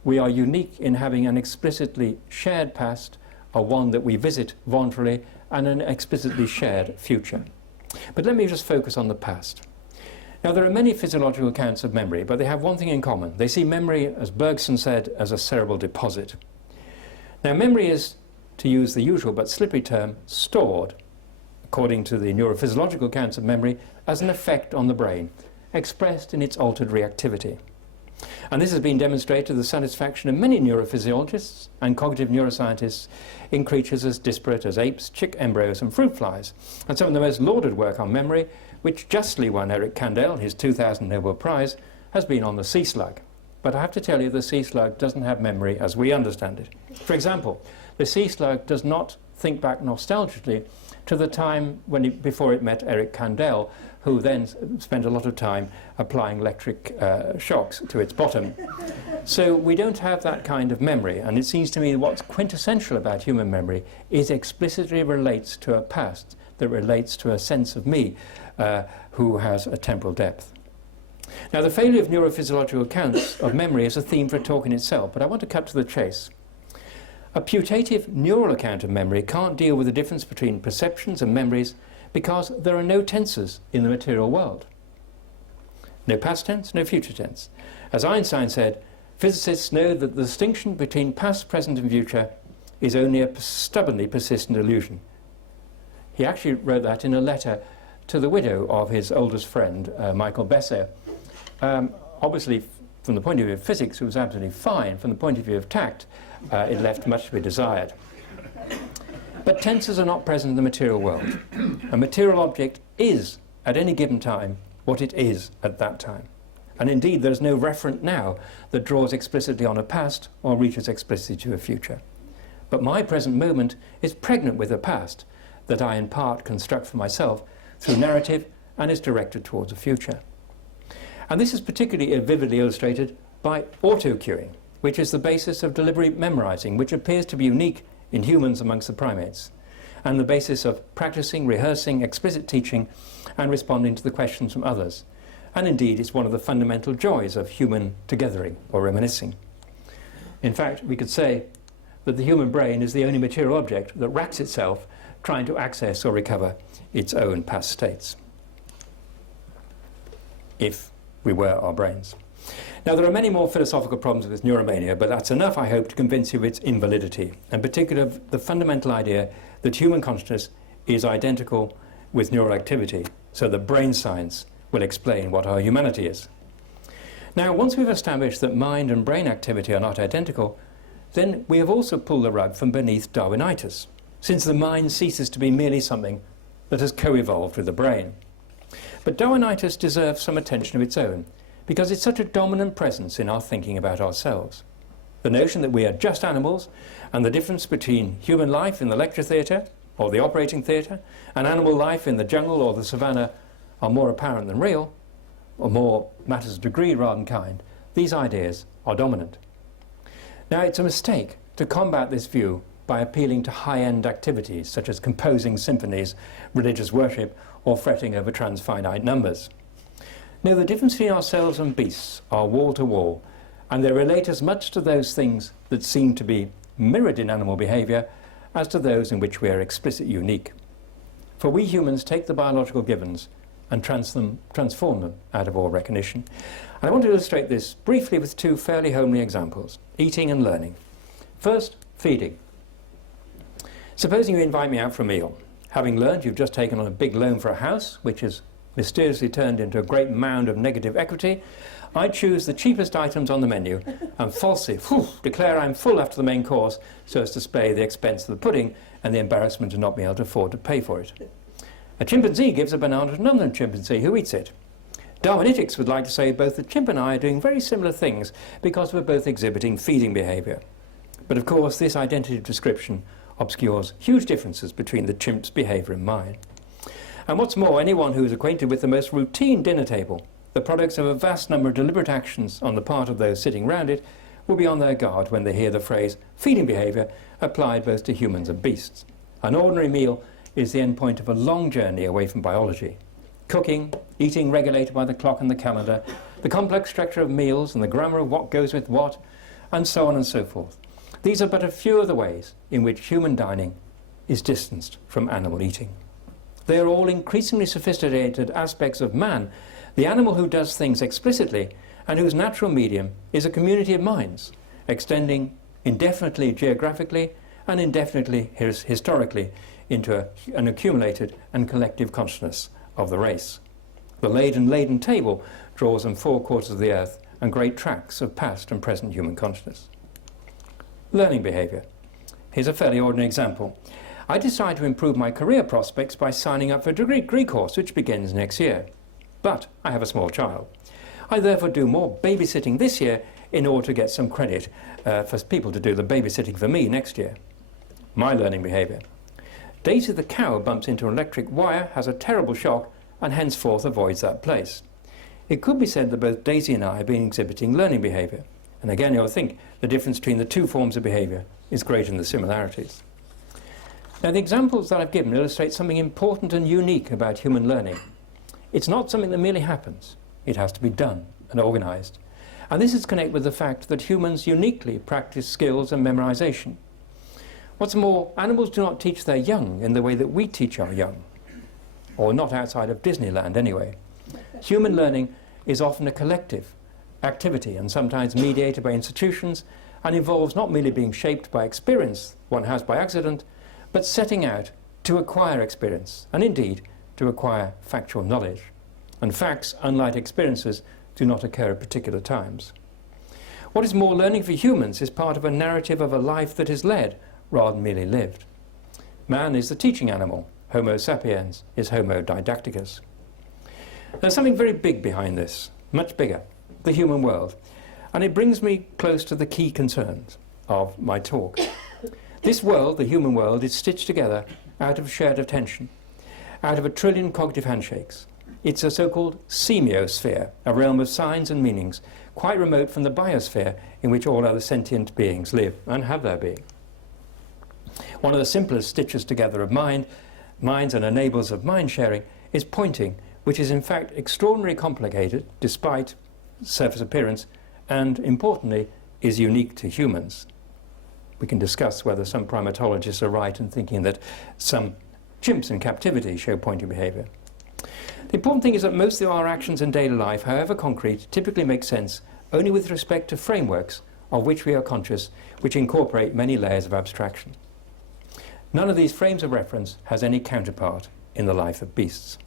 we are unique in having an explicitly shared past, or one that we visit voluntarily, and an explicitly shared future. But let me just focus on the past. Now, there are many physiological accounts of memory, but they have one thing in common. They see memory, as Bergson said, as a cerebral deposit. Now, memory is, to use the usual but slippery term, stored, according to the neurophysiological accounts of memory, as an effect on the brain, expressed in its altered reactivity. And this has been demonstrated to the satisfaction of many neurophysiologists and cognitive neuroscientists in creatures as disparate as apes, chick embryos and fruit flies. And some of the most lauded work on memory, which justly won Eric Kandel his 2000 Nobel Prize, has been on the sea slug. But I have to tell you, the sea slug doesn't have memory as we understand it. For example, the sea slug does not think back nostalgically to the time before it met Eric Kandel, who then spent a lot of time applying electric shocks to its bottom. So we don't have that kind of memory, and it seems to me what's quintessential about human memory is explicitly relates to a past, that relates to a sense of me who has a temporal depth. Now, the failure of neurophysiological accounts of memory is a theme for a talk in itself, but I want to cut to the chase. A putative neural account of memory can't deal with the difference between perceptions and memories because there are no tenses in the material world. No past tense, no future tense. As Einstein said, physicists know that the distinction between past, present and future is only a stubbornly persistent illusion. He actually wrote that in a letter to the widow of his oldest friend, Michael Besser. Obviously, from the point of view of physics, it was absolutely fine. From the point of view of tact, it left much to be desired. But tenses are not present in the material world. A material object is, at any given time, what it is at that time. And indeed, there is no referent now that draws explicitly on a past or reaches explicitly to a future. But my present moment is pregnant with a past that I in part construct for myself through narrative and is directed towards a future. And this is particularly vividly illustrated by auto-cueing, which is the basis of deliberate memorizing, which appears to be unique in humans amongst the primates, and the basis of practicing, rehearsing, explicit teaching, and responding to the questions from others. And indeed, it's one of the fundamental joys of human togethering or reminiscing. In fact, we could say that the human brain is the only material object that racks itself trying to access or recover its own past states, if we were our brains. Now, there are many more philosophical problems with neuromania, but that's enough, I hope, to convince you of its invalidity, and particularly of the fundamental idea that human consciousness is identical with neural activity, so that brain science will explain what our humanity is. Now, once we've established that mind and brain activity are not identical, then we have also pulled the rug from beneath Darwinitis, since the mind ceases to be merely something that has co-evolved with the brain. But Darwinitis deserves some attention of its own, because it's such a dominant presence in our thinking about ourselves. The notion that we are just animals, and the difference between human life in the lecture theatre or the operating theatre and animal life in the jungle or the savannah are more apparent than real, or more matters of degree rather than kind. These ideas are dominant. Now, it's a mistake to combat this view by appealing to high-end activities such as composing symphonies, religious worship, or fretting over transfinite numbers. No, the difference between ourselves and beasts are wall to wall, and they relate as much to those things that seem to be mirrored in animal behaviour as to those in which we are explicitly unique. For we humans take the biological givens and transform them out of all recognition. And I want to illustrate this briefly with two fairly homely examples, eating and learning. First, feeding. Supposing you invite me out for a meal. Having learned you've just taken on a big loan for a house, which has mysteriously turned into a great mound of negative equity, I choose the cheapest items on the menu and falsely declare I'm full after the main course so as to spare the expense of the pudding and the embarrassment of not being able to afford to pay for it. A chimpanzee gives a banana to another chimpanzee who eats it. Darwinitics would like to say both the chimp and I are doing very similar things because we're both exhibiting feeding behaviour. But of course this identity description obscures huge differences between the chimp's behaviour and mine. And what's more, anyone who is acquainted with the most routine dinner table, the products of a vast number of deliberate actions on the part of those sitting round it, will be on their guard when they hear the phrase feeding behaviour applied both to humans and beasts. An ordinary meal is the end point of a long journey away from biology. Cooking, eating regulated by the clock and the calendar, the complex structure of meals and the grammar of what goes with what, and so on and so forth. These are but a few of the ways in which human dining is distanced from animal eating. They are all increasingly sophisticated aspects of man, the animal who does things explicitly and whose natural medium is a community of minds, extending indefinitely geographically and indefinitely historically into an accumulated and collective consciousness of the race. The laden table draws on 4/4 of the earth and great tracts of past and present human consciousness. Learning behaviour. Here's a fairly ordinary example. I decide to improve my career prospects by signing up for a degree course which begins next year. But I have a small child. I therefore do more babysitting this year in order to get some credit for people to do the babysitting for me next year. My learning behaviour. Daisy the cow bumps into an electric wire, has a terrible shock, and henceforth avoids that place. It could be said that both Daisy and I have been exhibiting learning behaviour. And again, you'll think the difference between the two forms of behaviour is greater than the similarities. Now, the examples that I've given illustrate something important and unique about human learning. It's not something that merely happens. It has to be done and organised. And this is connected with the fact that humans uniquely practice skills and memorisation. What's more, animals do not teach their young in the way that we teach our young, or not outside of Disneyland anyway. Human learning is often a collective activity and sometimes mediated by institutions and involves not merely being shaped by experience one has by accident, but setting out to acquire experience and indeed to acquire factual knowledge. And facts, unlike experiences, do not occur at particular times. What is more, learning for humans is part of a narrative of a life that is led rather than merely lived. Man is the teaching animal. Homo sapiens is Homo didacticus. There's something very big behind this, much bigger, the human world. And it brings me close to the key concerns of my talk. This world, the human world, is stitched together out of shared attention, out of 1 trillion cognitive handshakes. It's a so-called semiosphere, a realm of signs and meanings, quite remote from the biosphere in which all other sentient beings live and have their being. One of the simplest stitches together of minds and enablers of mind sharing is pointing, which is in fact extraordinarily complicated despite surface appearance and, importantly, is unique to humans. We can discuss whether some primatologists are right in thinking that some chimps in captivity show pointing behaviour. The important thing is that most of our actions in daily life, however concrete, typically make sense only with respect to frameworks of which we are conscious, which incorporate many layers of abstraction. None of these frames of reference has any counterpart in the life of beasts.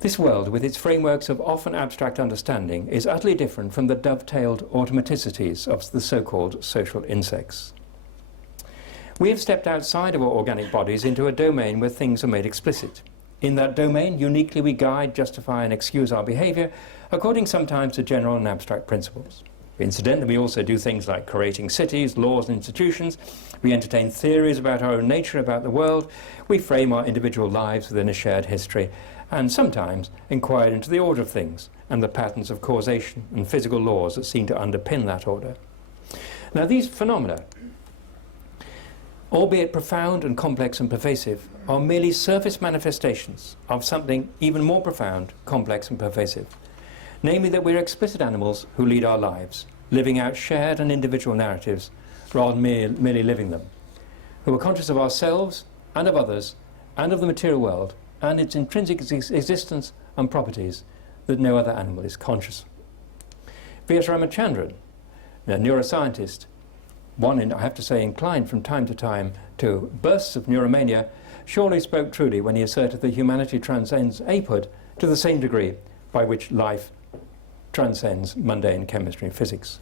This world, with its frameworks of often abstract understanding, is utterly different from the dovetailed automaticities of the so-called social insects. We have stepped outside of our organic bodies into a domain where things are made explicit. In that domain, uniquely we guide, justify and excuse our behaviour, according sometimes to general and abstract principles. Incidentally, we also do things like creating cities, laws and institutions. We entertain theories about our own nature, about the world. We frame our individual lives within a shared history, and sometimes inquire into the order of things and the patterns of causation and physical laws that seem to underpin that order. Now, these phenomena, albeit profound and complex and pervasive, are merely surface manifestations of something even more profound, complex and pervasive. Namely that we're explicit animals who lead our lives, living out shared and individual narratives rather than merely living them, who are conscious of ourselves and of others and of the material world and its intrinsic existence and properties that no other animal is conscious. V.S. Ramachandran, a neuroscientist, one, I have to say, inclined from time to time to bursts of neuromania, surely spoke truly when he asserted that humanity transcends apehood to the same degree by which life transcends mundane chemistry and physics.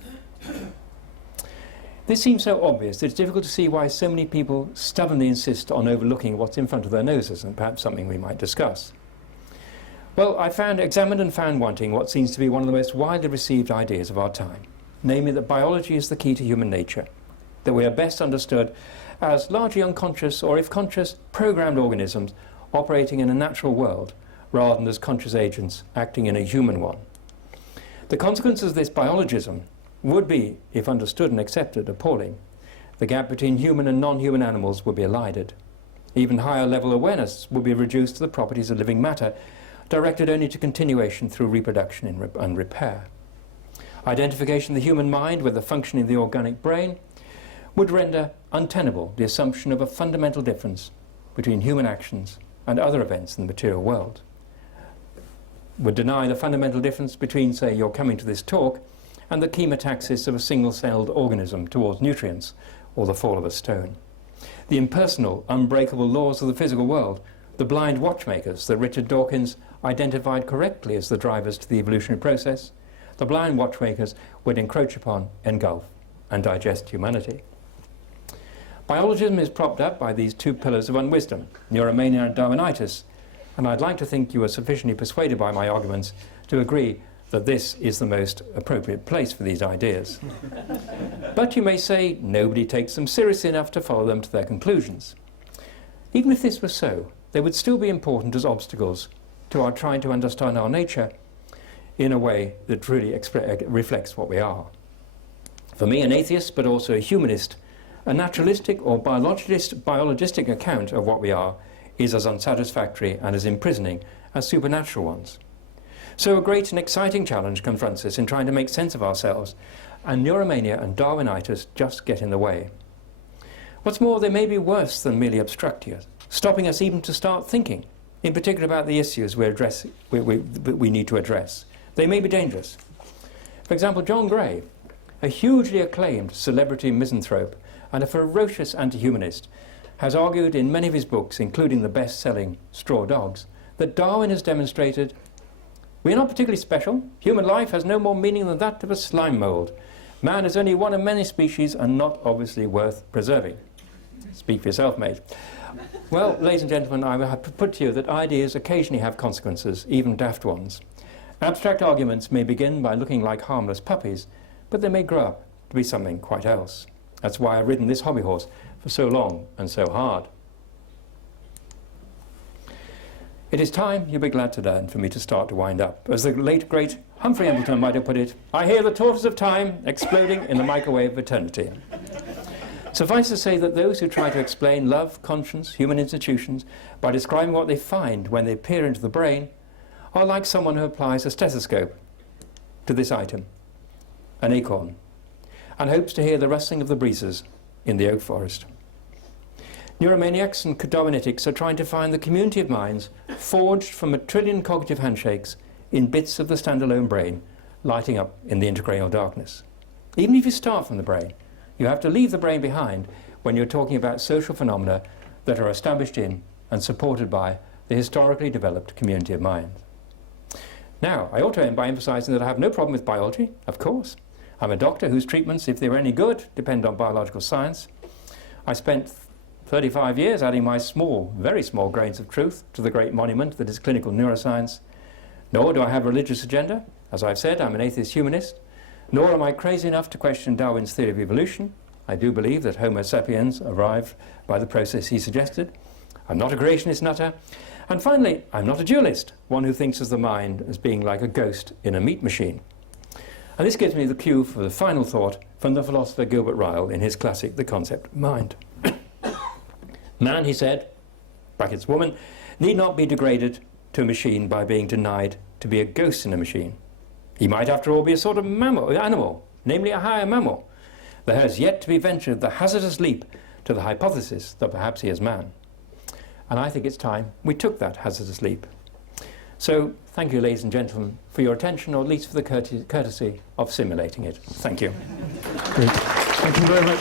This seems so obvious that it's difficult to see why so many people stubbornly insist on overlooking what's in front of their noses, and perhaps something we might discuss. Well, I examined and found wanting what seems to be one of the most widely received ideas of our time, namely that biology is the key to human nature, that we are best understood as largely unconscious, or if conscious, programmed organisms operating in a natural world, rather than as conscious agents acting in a human one. The consequences of this biologism would be, if understood and accepted, appalling. The gap between human and non-human animals would be elided. Even higher level awareness would be reduced to the properties of living matter, directed only to continuation through reproduction and repair. Identification of the human mind with the functioning of the organic brain would render untenable the assumption of a fundamental difference between human actions and other events in the material world. Would deny the fundamental difference between, say, your coming to this talk and the chemotaxis of a single-celled organism towards nutrients, or the fall of a stone. The impersonal, unbreakable laws of the physical world, the blind watchmakers that Richard Dawkins identified correctly as the drivers to the evolutionary process, the blind watchmakers would encroach upon, engulf, and digest humanity. Biologism is propped up by these two pillars of unwisdom, neuromania and Darwinitis, and I'd like to think you are sufficiently persuaded by my arguments to agree that this is the most appropriate place for these ideas. But you may say nobody takes them seriously enough to follow them to their conclusions. Even if this were so, they would still be important as obstacles to our trying to understand our nature in a way that truly reflects what we are. For me, an atheist, but also a humanist, a naturalistic or biologistic account of what we are is as unsatisfactory and as imprisoning as supernatural ones. So a great and exciting challenge confronts us in trying to make sense of ourselves, and neuromania and Darwinitis just get in the way. What's more, they may be worse than merely obstructing us, stopping us even to start thinking, in particular about the issues we need to address. They may be dangerous. For example, John Gray, a hugely acclaimed celebrity misanthrope and a ferocious anti-humanist, has argued in many of his books, including the best-selling Straw Dogs, that Darwin has demonstrated we are not particularly special. Human life has no more meaning than that of a slime mould. Man is only one of many species and not obviously worth preserving. Speak for yourself, mate. Well, ladies and gentlemen, I will put to you that ideas occasionally have consequences, even daft ones. Abstract arguments may begin by looking like harmless puppies, but they may grow up to be something quite else. That's why I've ridden this hobby horse for so long and so hard. It is time, you'll be glad to learn, for me to start to wind up. As the late, great Humphrey Embleton might have put it, I hear the tortoise of time exploding in the microwave of eternity. Suffice to say that those who try to explain love, conscience, human institutions by describing what they find when they peer into the brain are like someone who applies a stethoscope to this item, an acorn, and hopes to hear the rustling of the breezes in the oak forest. Neuromaniacs and Darwinitics are trying to find the community of minds forged from 1 trillion cognitive handshakes in bits of the standalone brain, lighting up in the intracranial darkness. Even if you start from the brain, you have to leave the brain behind when you're talking about social phenomena that are established in and supported by the historically developed community of minds. Now, I ought to end by emphasizing that I have no problem with biology, of course. I'm a doctor whose treatments, if they were any good, depend on biological science. I spent 35 years adding my small, very small grains of truth to the great monument that is clinical neuroscience. Nor do I have a religious agenda. As I've said, I'm an atheist humanist. Nor am I crazy enough to question Darwin's theory of evolution. I do believe that Homo sapiens arrived by the process he suggested. I'm not a creationist nutter. And finally, I'm not a dualist, one who thinks of the mind as being like a ghost in a meat machine. And this gives me the cue for the final thought from the philosopher Gilbert Ryle in his classic The Concept of Mind. Man, he said, brackets woman, need not be degraded to a machine by being denied to be a ghost in a machine. He might, after all, be a sort of animal, namely a higher mammal. There has yet to be ventured the hazardous leap to the hypothesis that perhaps he is man. And I think it's time we took that hazardous leap. So, thank you, ladies and gentlemen, for your attention, or at least for the courtesy of simulating it. Thank you. Great. Thank you very much.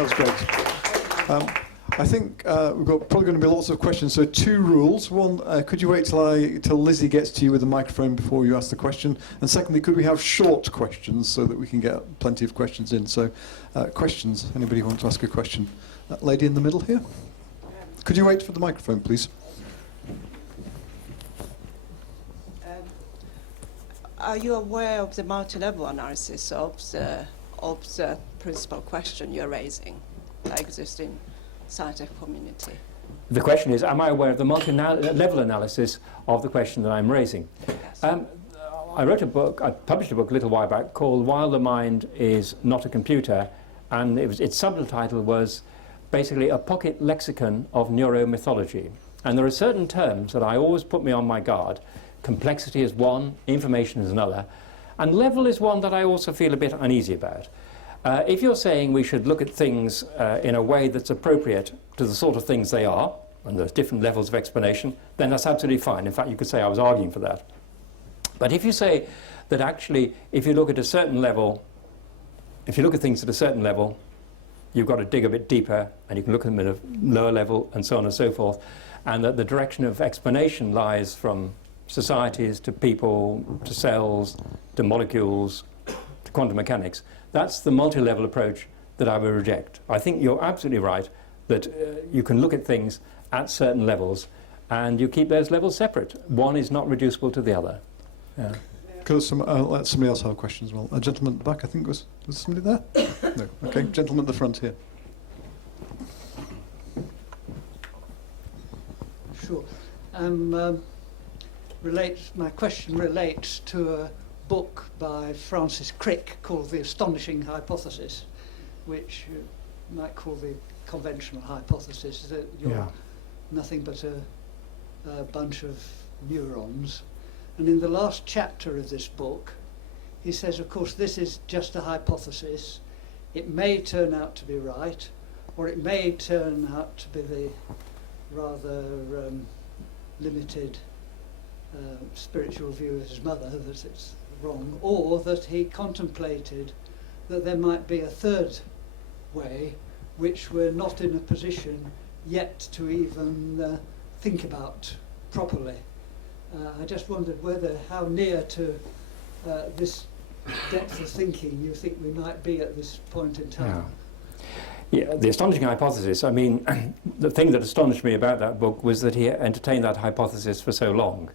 That was great. I think we've got probably going to be lots of questions. So 2 rules. One, could you wait till Lizzie gets to you with the microphone before you ask the question? And secondly, could we have short questions so that we can get plenty of questions in? So questions. Anybody want to ask a question? That lady in the middle here. Could you wait for the microphone, please? Are you aware of the multi-level analysis of the principal question you're raising that exists in scientific community? The question is, am I aware of the multi-level analysis of the question that I'm raising? Yes. I published a book a little while back called While the Mind is Not a Computer, and its subtitle was basically a pocket lexicon of neuromythology. And there are certain terms that I always put me on my guard. Complexity is one, information is another, and level is one that I also feel a bit uneasy about. If you're saying we should look at things in a way that's appropriate to the sort of things they are, and there's different levels of explanation, then that's absolutely fine. In fact, you could say I was arguing for that. But if you say that actually, if you look at a certain level, if you look at things at a certain level, you've got to dig a bit deeper, and you can look at them at a lower level, and so on and so forth, and that the direction of explanation lies from societies to people, to cells, to molecules, to quantum mechanics. That's the multi-level approach that I would reject. I think you're absolutely right that you can look at things at certain levels and you keep those levels separate. One is not reducible to the other. Yeah. Let somebody else have a question as well. A gentleman at the back, I think, was somebody there? No. Okay, gentleman at the front here. Sure. My question relates to a book by Francis Crick called The Astonishing Hypothesis, which you might call the conventional hypothesis, that you're nothing but a bunch of neurons. And in the last chapter of this book, he says, of course, this is just a hypothesis. It may turn out to be right, or it may turn out to be the rather limited spiritual view of his mother, that it's wrong, or that he contemplated that there might be a third way which we're not in a position yet to even think about properly. I just wondered how near to this depth of thinking you think we might be at this point in time. Yeah, the astonishing hypothesis, I mean, the thing that astonished me about that book was that he entertained that hypothesis for so long.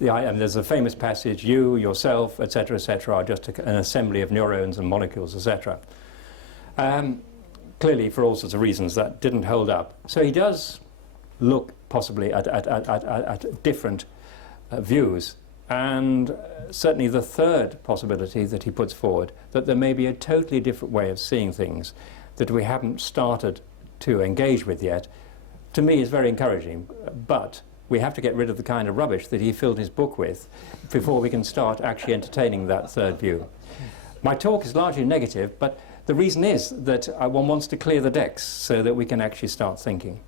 There's a famous passage, you, yourself, etc., are just an assembly of neurons and molecules, etc. Clearly, for all sorts of reasons, that didn't hold up. So he does look possibly at different views. And certainly the third possibility that he puts forward, that there may be a totally different way of seeing things that we haven't started to engage with yet, to me is very encouraging. But we have to get rid of the kind of rubbish that he filled his book with before we can start actually entertaining that third view. My talk is largely negative, but the reason is that one wants to clear the decks so that we can actually start thinking.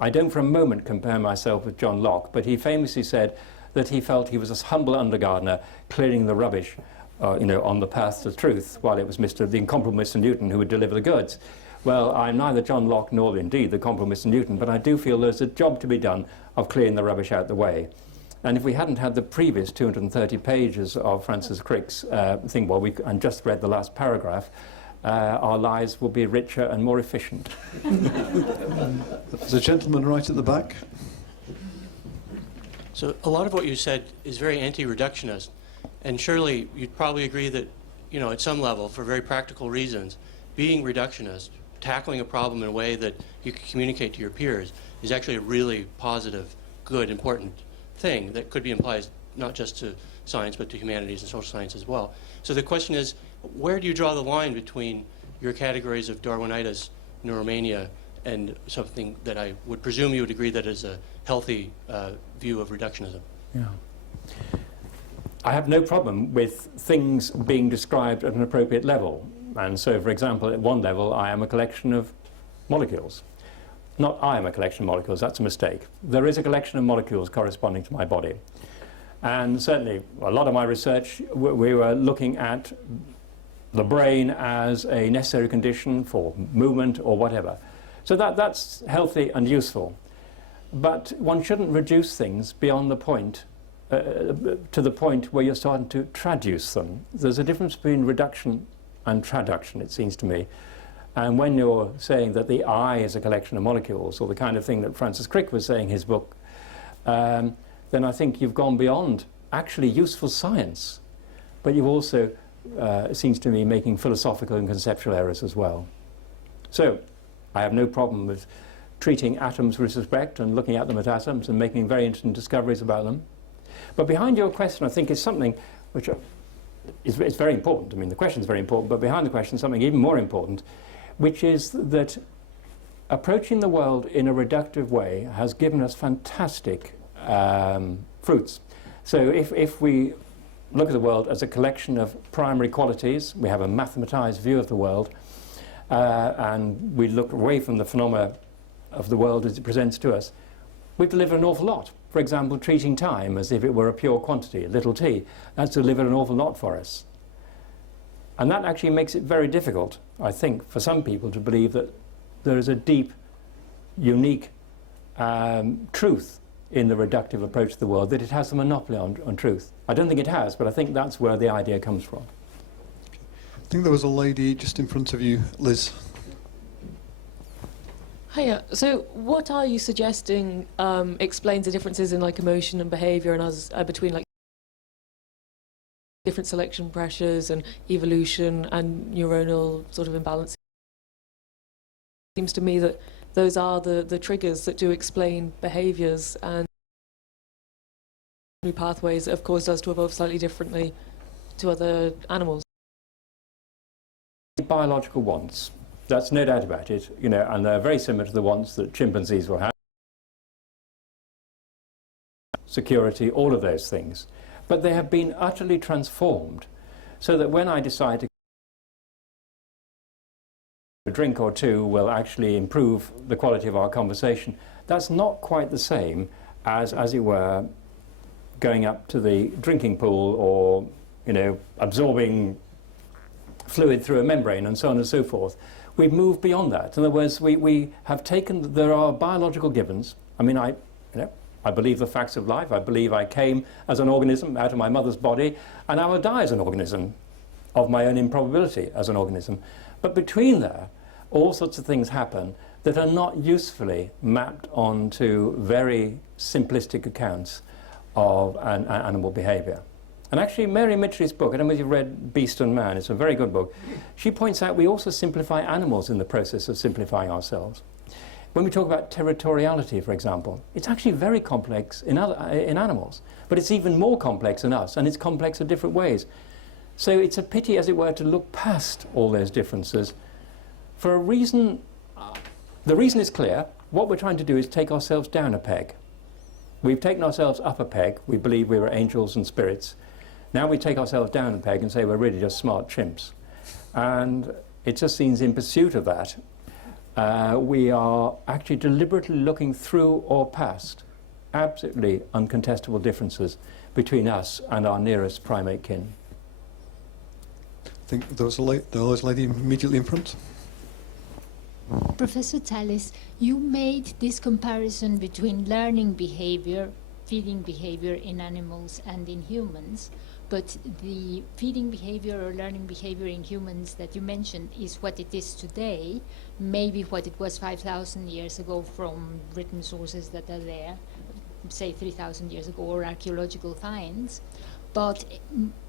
I don't for a moment compare myself with John Locke, but he famously said that he felt he was a humble undergardener clearing the rubbish on the path to truth, while it was the incomparable Mr. Newton who would deliver the goods. Well, I'm neither John Locke nor indeed the comparable Mr. Newton, but I do feel there's a job to be done of clearing the rubbish out the way. And if we hadn't had the previous 230 pages of Francis Crick's thing, and just read the last paragraph, our lives will be richer and more efficient. There's a gentleman right at the back. So a lot of what you said is very anti-reductionist. And surely you'd probably agree that, at some level, for very practical reasons, being reductionist, tackling a problem in a way that you can communicate to your peers, is actually a really positive, good, important thing that could be applied not just to science, but to humanities and social science as well. So the question is, where do you draw the line between your categories of Darwinitis, neuromania, and something that I would presume you would agree that is a healthy view of reductionism? Yeah. I have no problem with things being described at an appropriate level. And so, for example, at one level, I am a collection of molecules. Not I am a collection of molecules, that's a mistake. There is a collection of molecules corresponding to my body. And certainly, a lot of my research, we were looking at the brain as a necessary condition for movement or whatever. So that's healthy and useful. But one shouldn't reduce things beyond the point, to the point where you're starting to traduce them. There's a difference between reduction and traduction, it seems to me. And when you're saying that the eye is a collection of molecules, or the kind of thing that Francis Crick was saying in his book, then I think you've gone beyond actually useful science. But you've also, it seems to me, making philosophical and conceptual errors as well. So, I have no problem with treating atoms with respect and looking at them as atoms and making very interesting discoveries about them. But behind your question, I think, is something which is very important. I mean, the question is very important, but behind the question is something even more important, which is that approaching the world in a reductive way has given us fantastic fruits. So if we look at the world as a collection of primary qualities, we have a mathematized view of the world, and we look away from the phenomena of the world as it presents to us, we've delivered an awful lot. For example, treating time as if it were a pure quantity, a little t, that's delivered an awful lot for us. And that actually makes it very difficult, I think, for some people to believe that there is a deep, unique truth in the reductive approach to the world, that it has a monopoly on truth. I don't think it has, but I think that's where the idea comes from. I think there was a lady just in front of you, Liz. Hiya. So what are you suggesting explains the differences in like emotion and behaviour and us between like different selection pressures and evolution and neuronal sort of imbalance? It seems to me that those are the triggers that do explain behaviours and pathways that have caused us to evolve slightly differently to other animals. Biological wants. That's no doubt about it, you know, and they're very similar to the wants that chimpanzees will have. Security, all of those things. But they have been utterly transformed so that when I decide to a drink or two will actually improve the quality of our conversation, that's not quite the same as it were, going up to the drinking pool or, you know, absorbing fluid through a membrane and so on and so forth. We've moved beyond that. In other words, we have taken, there are biological givens. I mean, I believe the facts of life. I believe I came as an organism out of my mother's body, and I will die as an organism of my own improbability as an organism. But between there, all sorts of things happen that are not usefully mapped onto very simplistic accounts of an animal behavior. And actually, Mary Mitchell's book, I don't know if you've read Beast and Man, it's a very good book. She points out we also simplify animals in the process of simplifying ourselves. When we talk about territoriality, for example, it's actually very complex in animals, but it's even more complex in us, and it's complex in different ways. So it's a pity, as it were, to look past all those differences. For a reason, the reason is clear. What we're trying to do is take ourselves down a peg. We've taken ourselves up a peg. We believe we were angels and spirits. Now we take ourselves down a peg and say we're really just smart chimps. And it just seems in pursuit of that, we are actually deliberately looking through or past absolutely uncontestable differences between us and our nearest primate kin. I think there was a lady immediately in front. Professor Tallis, you made this comparison between learning behavior, feeding behavior in animals and in humans, but the feeding behavior or learning behavior in humans that you mentioned is what it is today, maybe what it was 5,000 years ago from written sources that are there, say 3,000 years ago, or archaeological finds. But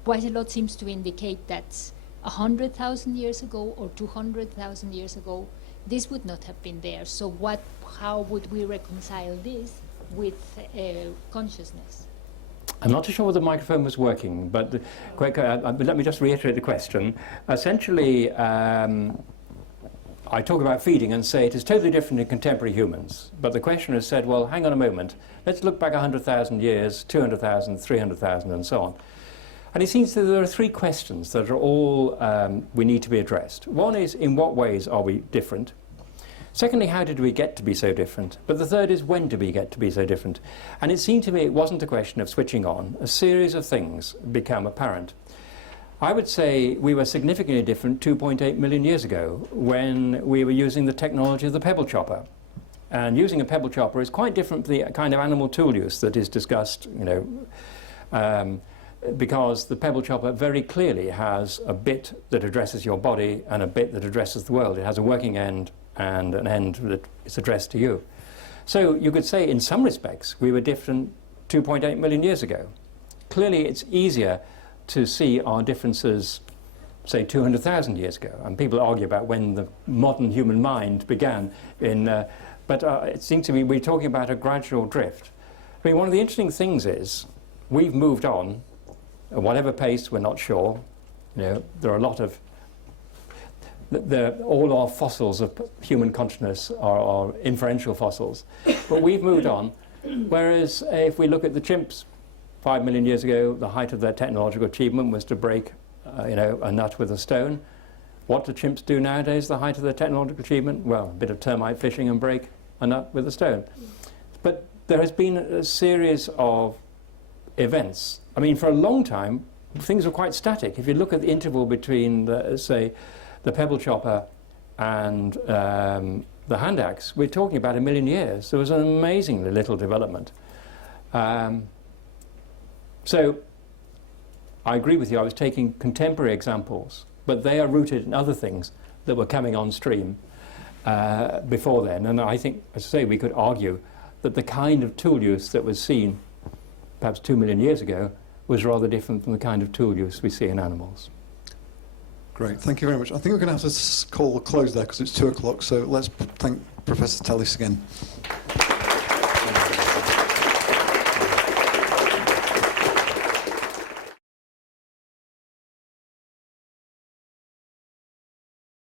quite a lot seems to indicate that 100,000 years ago or 200,000 years ago, this would not have been there. So how would we reconcile this with consciousness? I'm not too sure whether the microphone was working, but let me just reiterate the question. Essentially, I talk about feeding and say it is totally different in contemporary humans. But the questioner has said, well, hang on a moment. Let's look back 100,000 years, 200,000, 300,000, and so on. And it seems that there are three questions that are all we need to be addressed. One is, in what ways are we different? Secondly, how did we get to be so different? But the third is, when did we get to be so different? And it seemed to me it wasn't a question of switching on. A series of things become apparent. I would say we were significantly different 2.8 million years ago when we were using the technology of the pebble chopper. And using a pebble chopper is quite different from the kind of animal tool use that is discussed, because the pebble chopper very clearly has a bit that addresses your body and a bit that addresses the world. It has a working end and an end that is addressed to you. So you could say in some respects we were different 2.8 million years ago. Clearly it's easier to see our differences, say 200,000 years ago. And people argue about when the modern human mind began but it seems to me we're talking about a gradual drift. I mean, one of the interesting things is we've moved on at whatever pace, we're not sure. There are a lot of all our fossils of human consciousness are inferential fossils, but we've moved on. Whereas if we look at the chimps 5 million years ago, the height of their technological achievement was to break a nut with a stone. What do chimps do nowadays, the height of their technological achievement? Well, a bit of termite fishing and break a nut with a stone. But there has been a series of events. I mean, for a long time, things were quite static. If you look at the interval between, say, the pebble chopper and the hand axe, we're talking about 1 million years. There was an amazingly little development. So I agree with you, I was taking contemporary examples, but they are rooted in other things that were coming on stream before then. And I think, as I say, we could argue that the kind of tool use that was seen perhaps 2 million years ago was rather different from the kind of tool use we see in animals. Great, thank you very much. I think we're going to have to call a close there because it's 2 o'clock, so let's thank Professor Tallis again.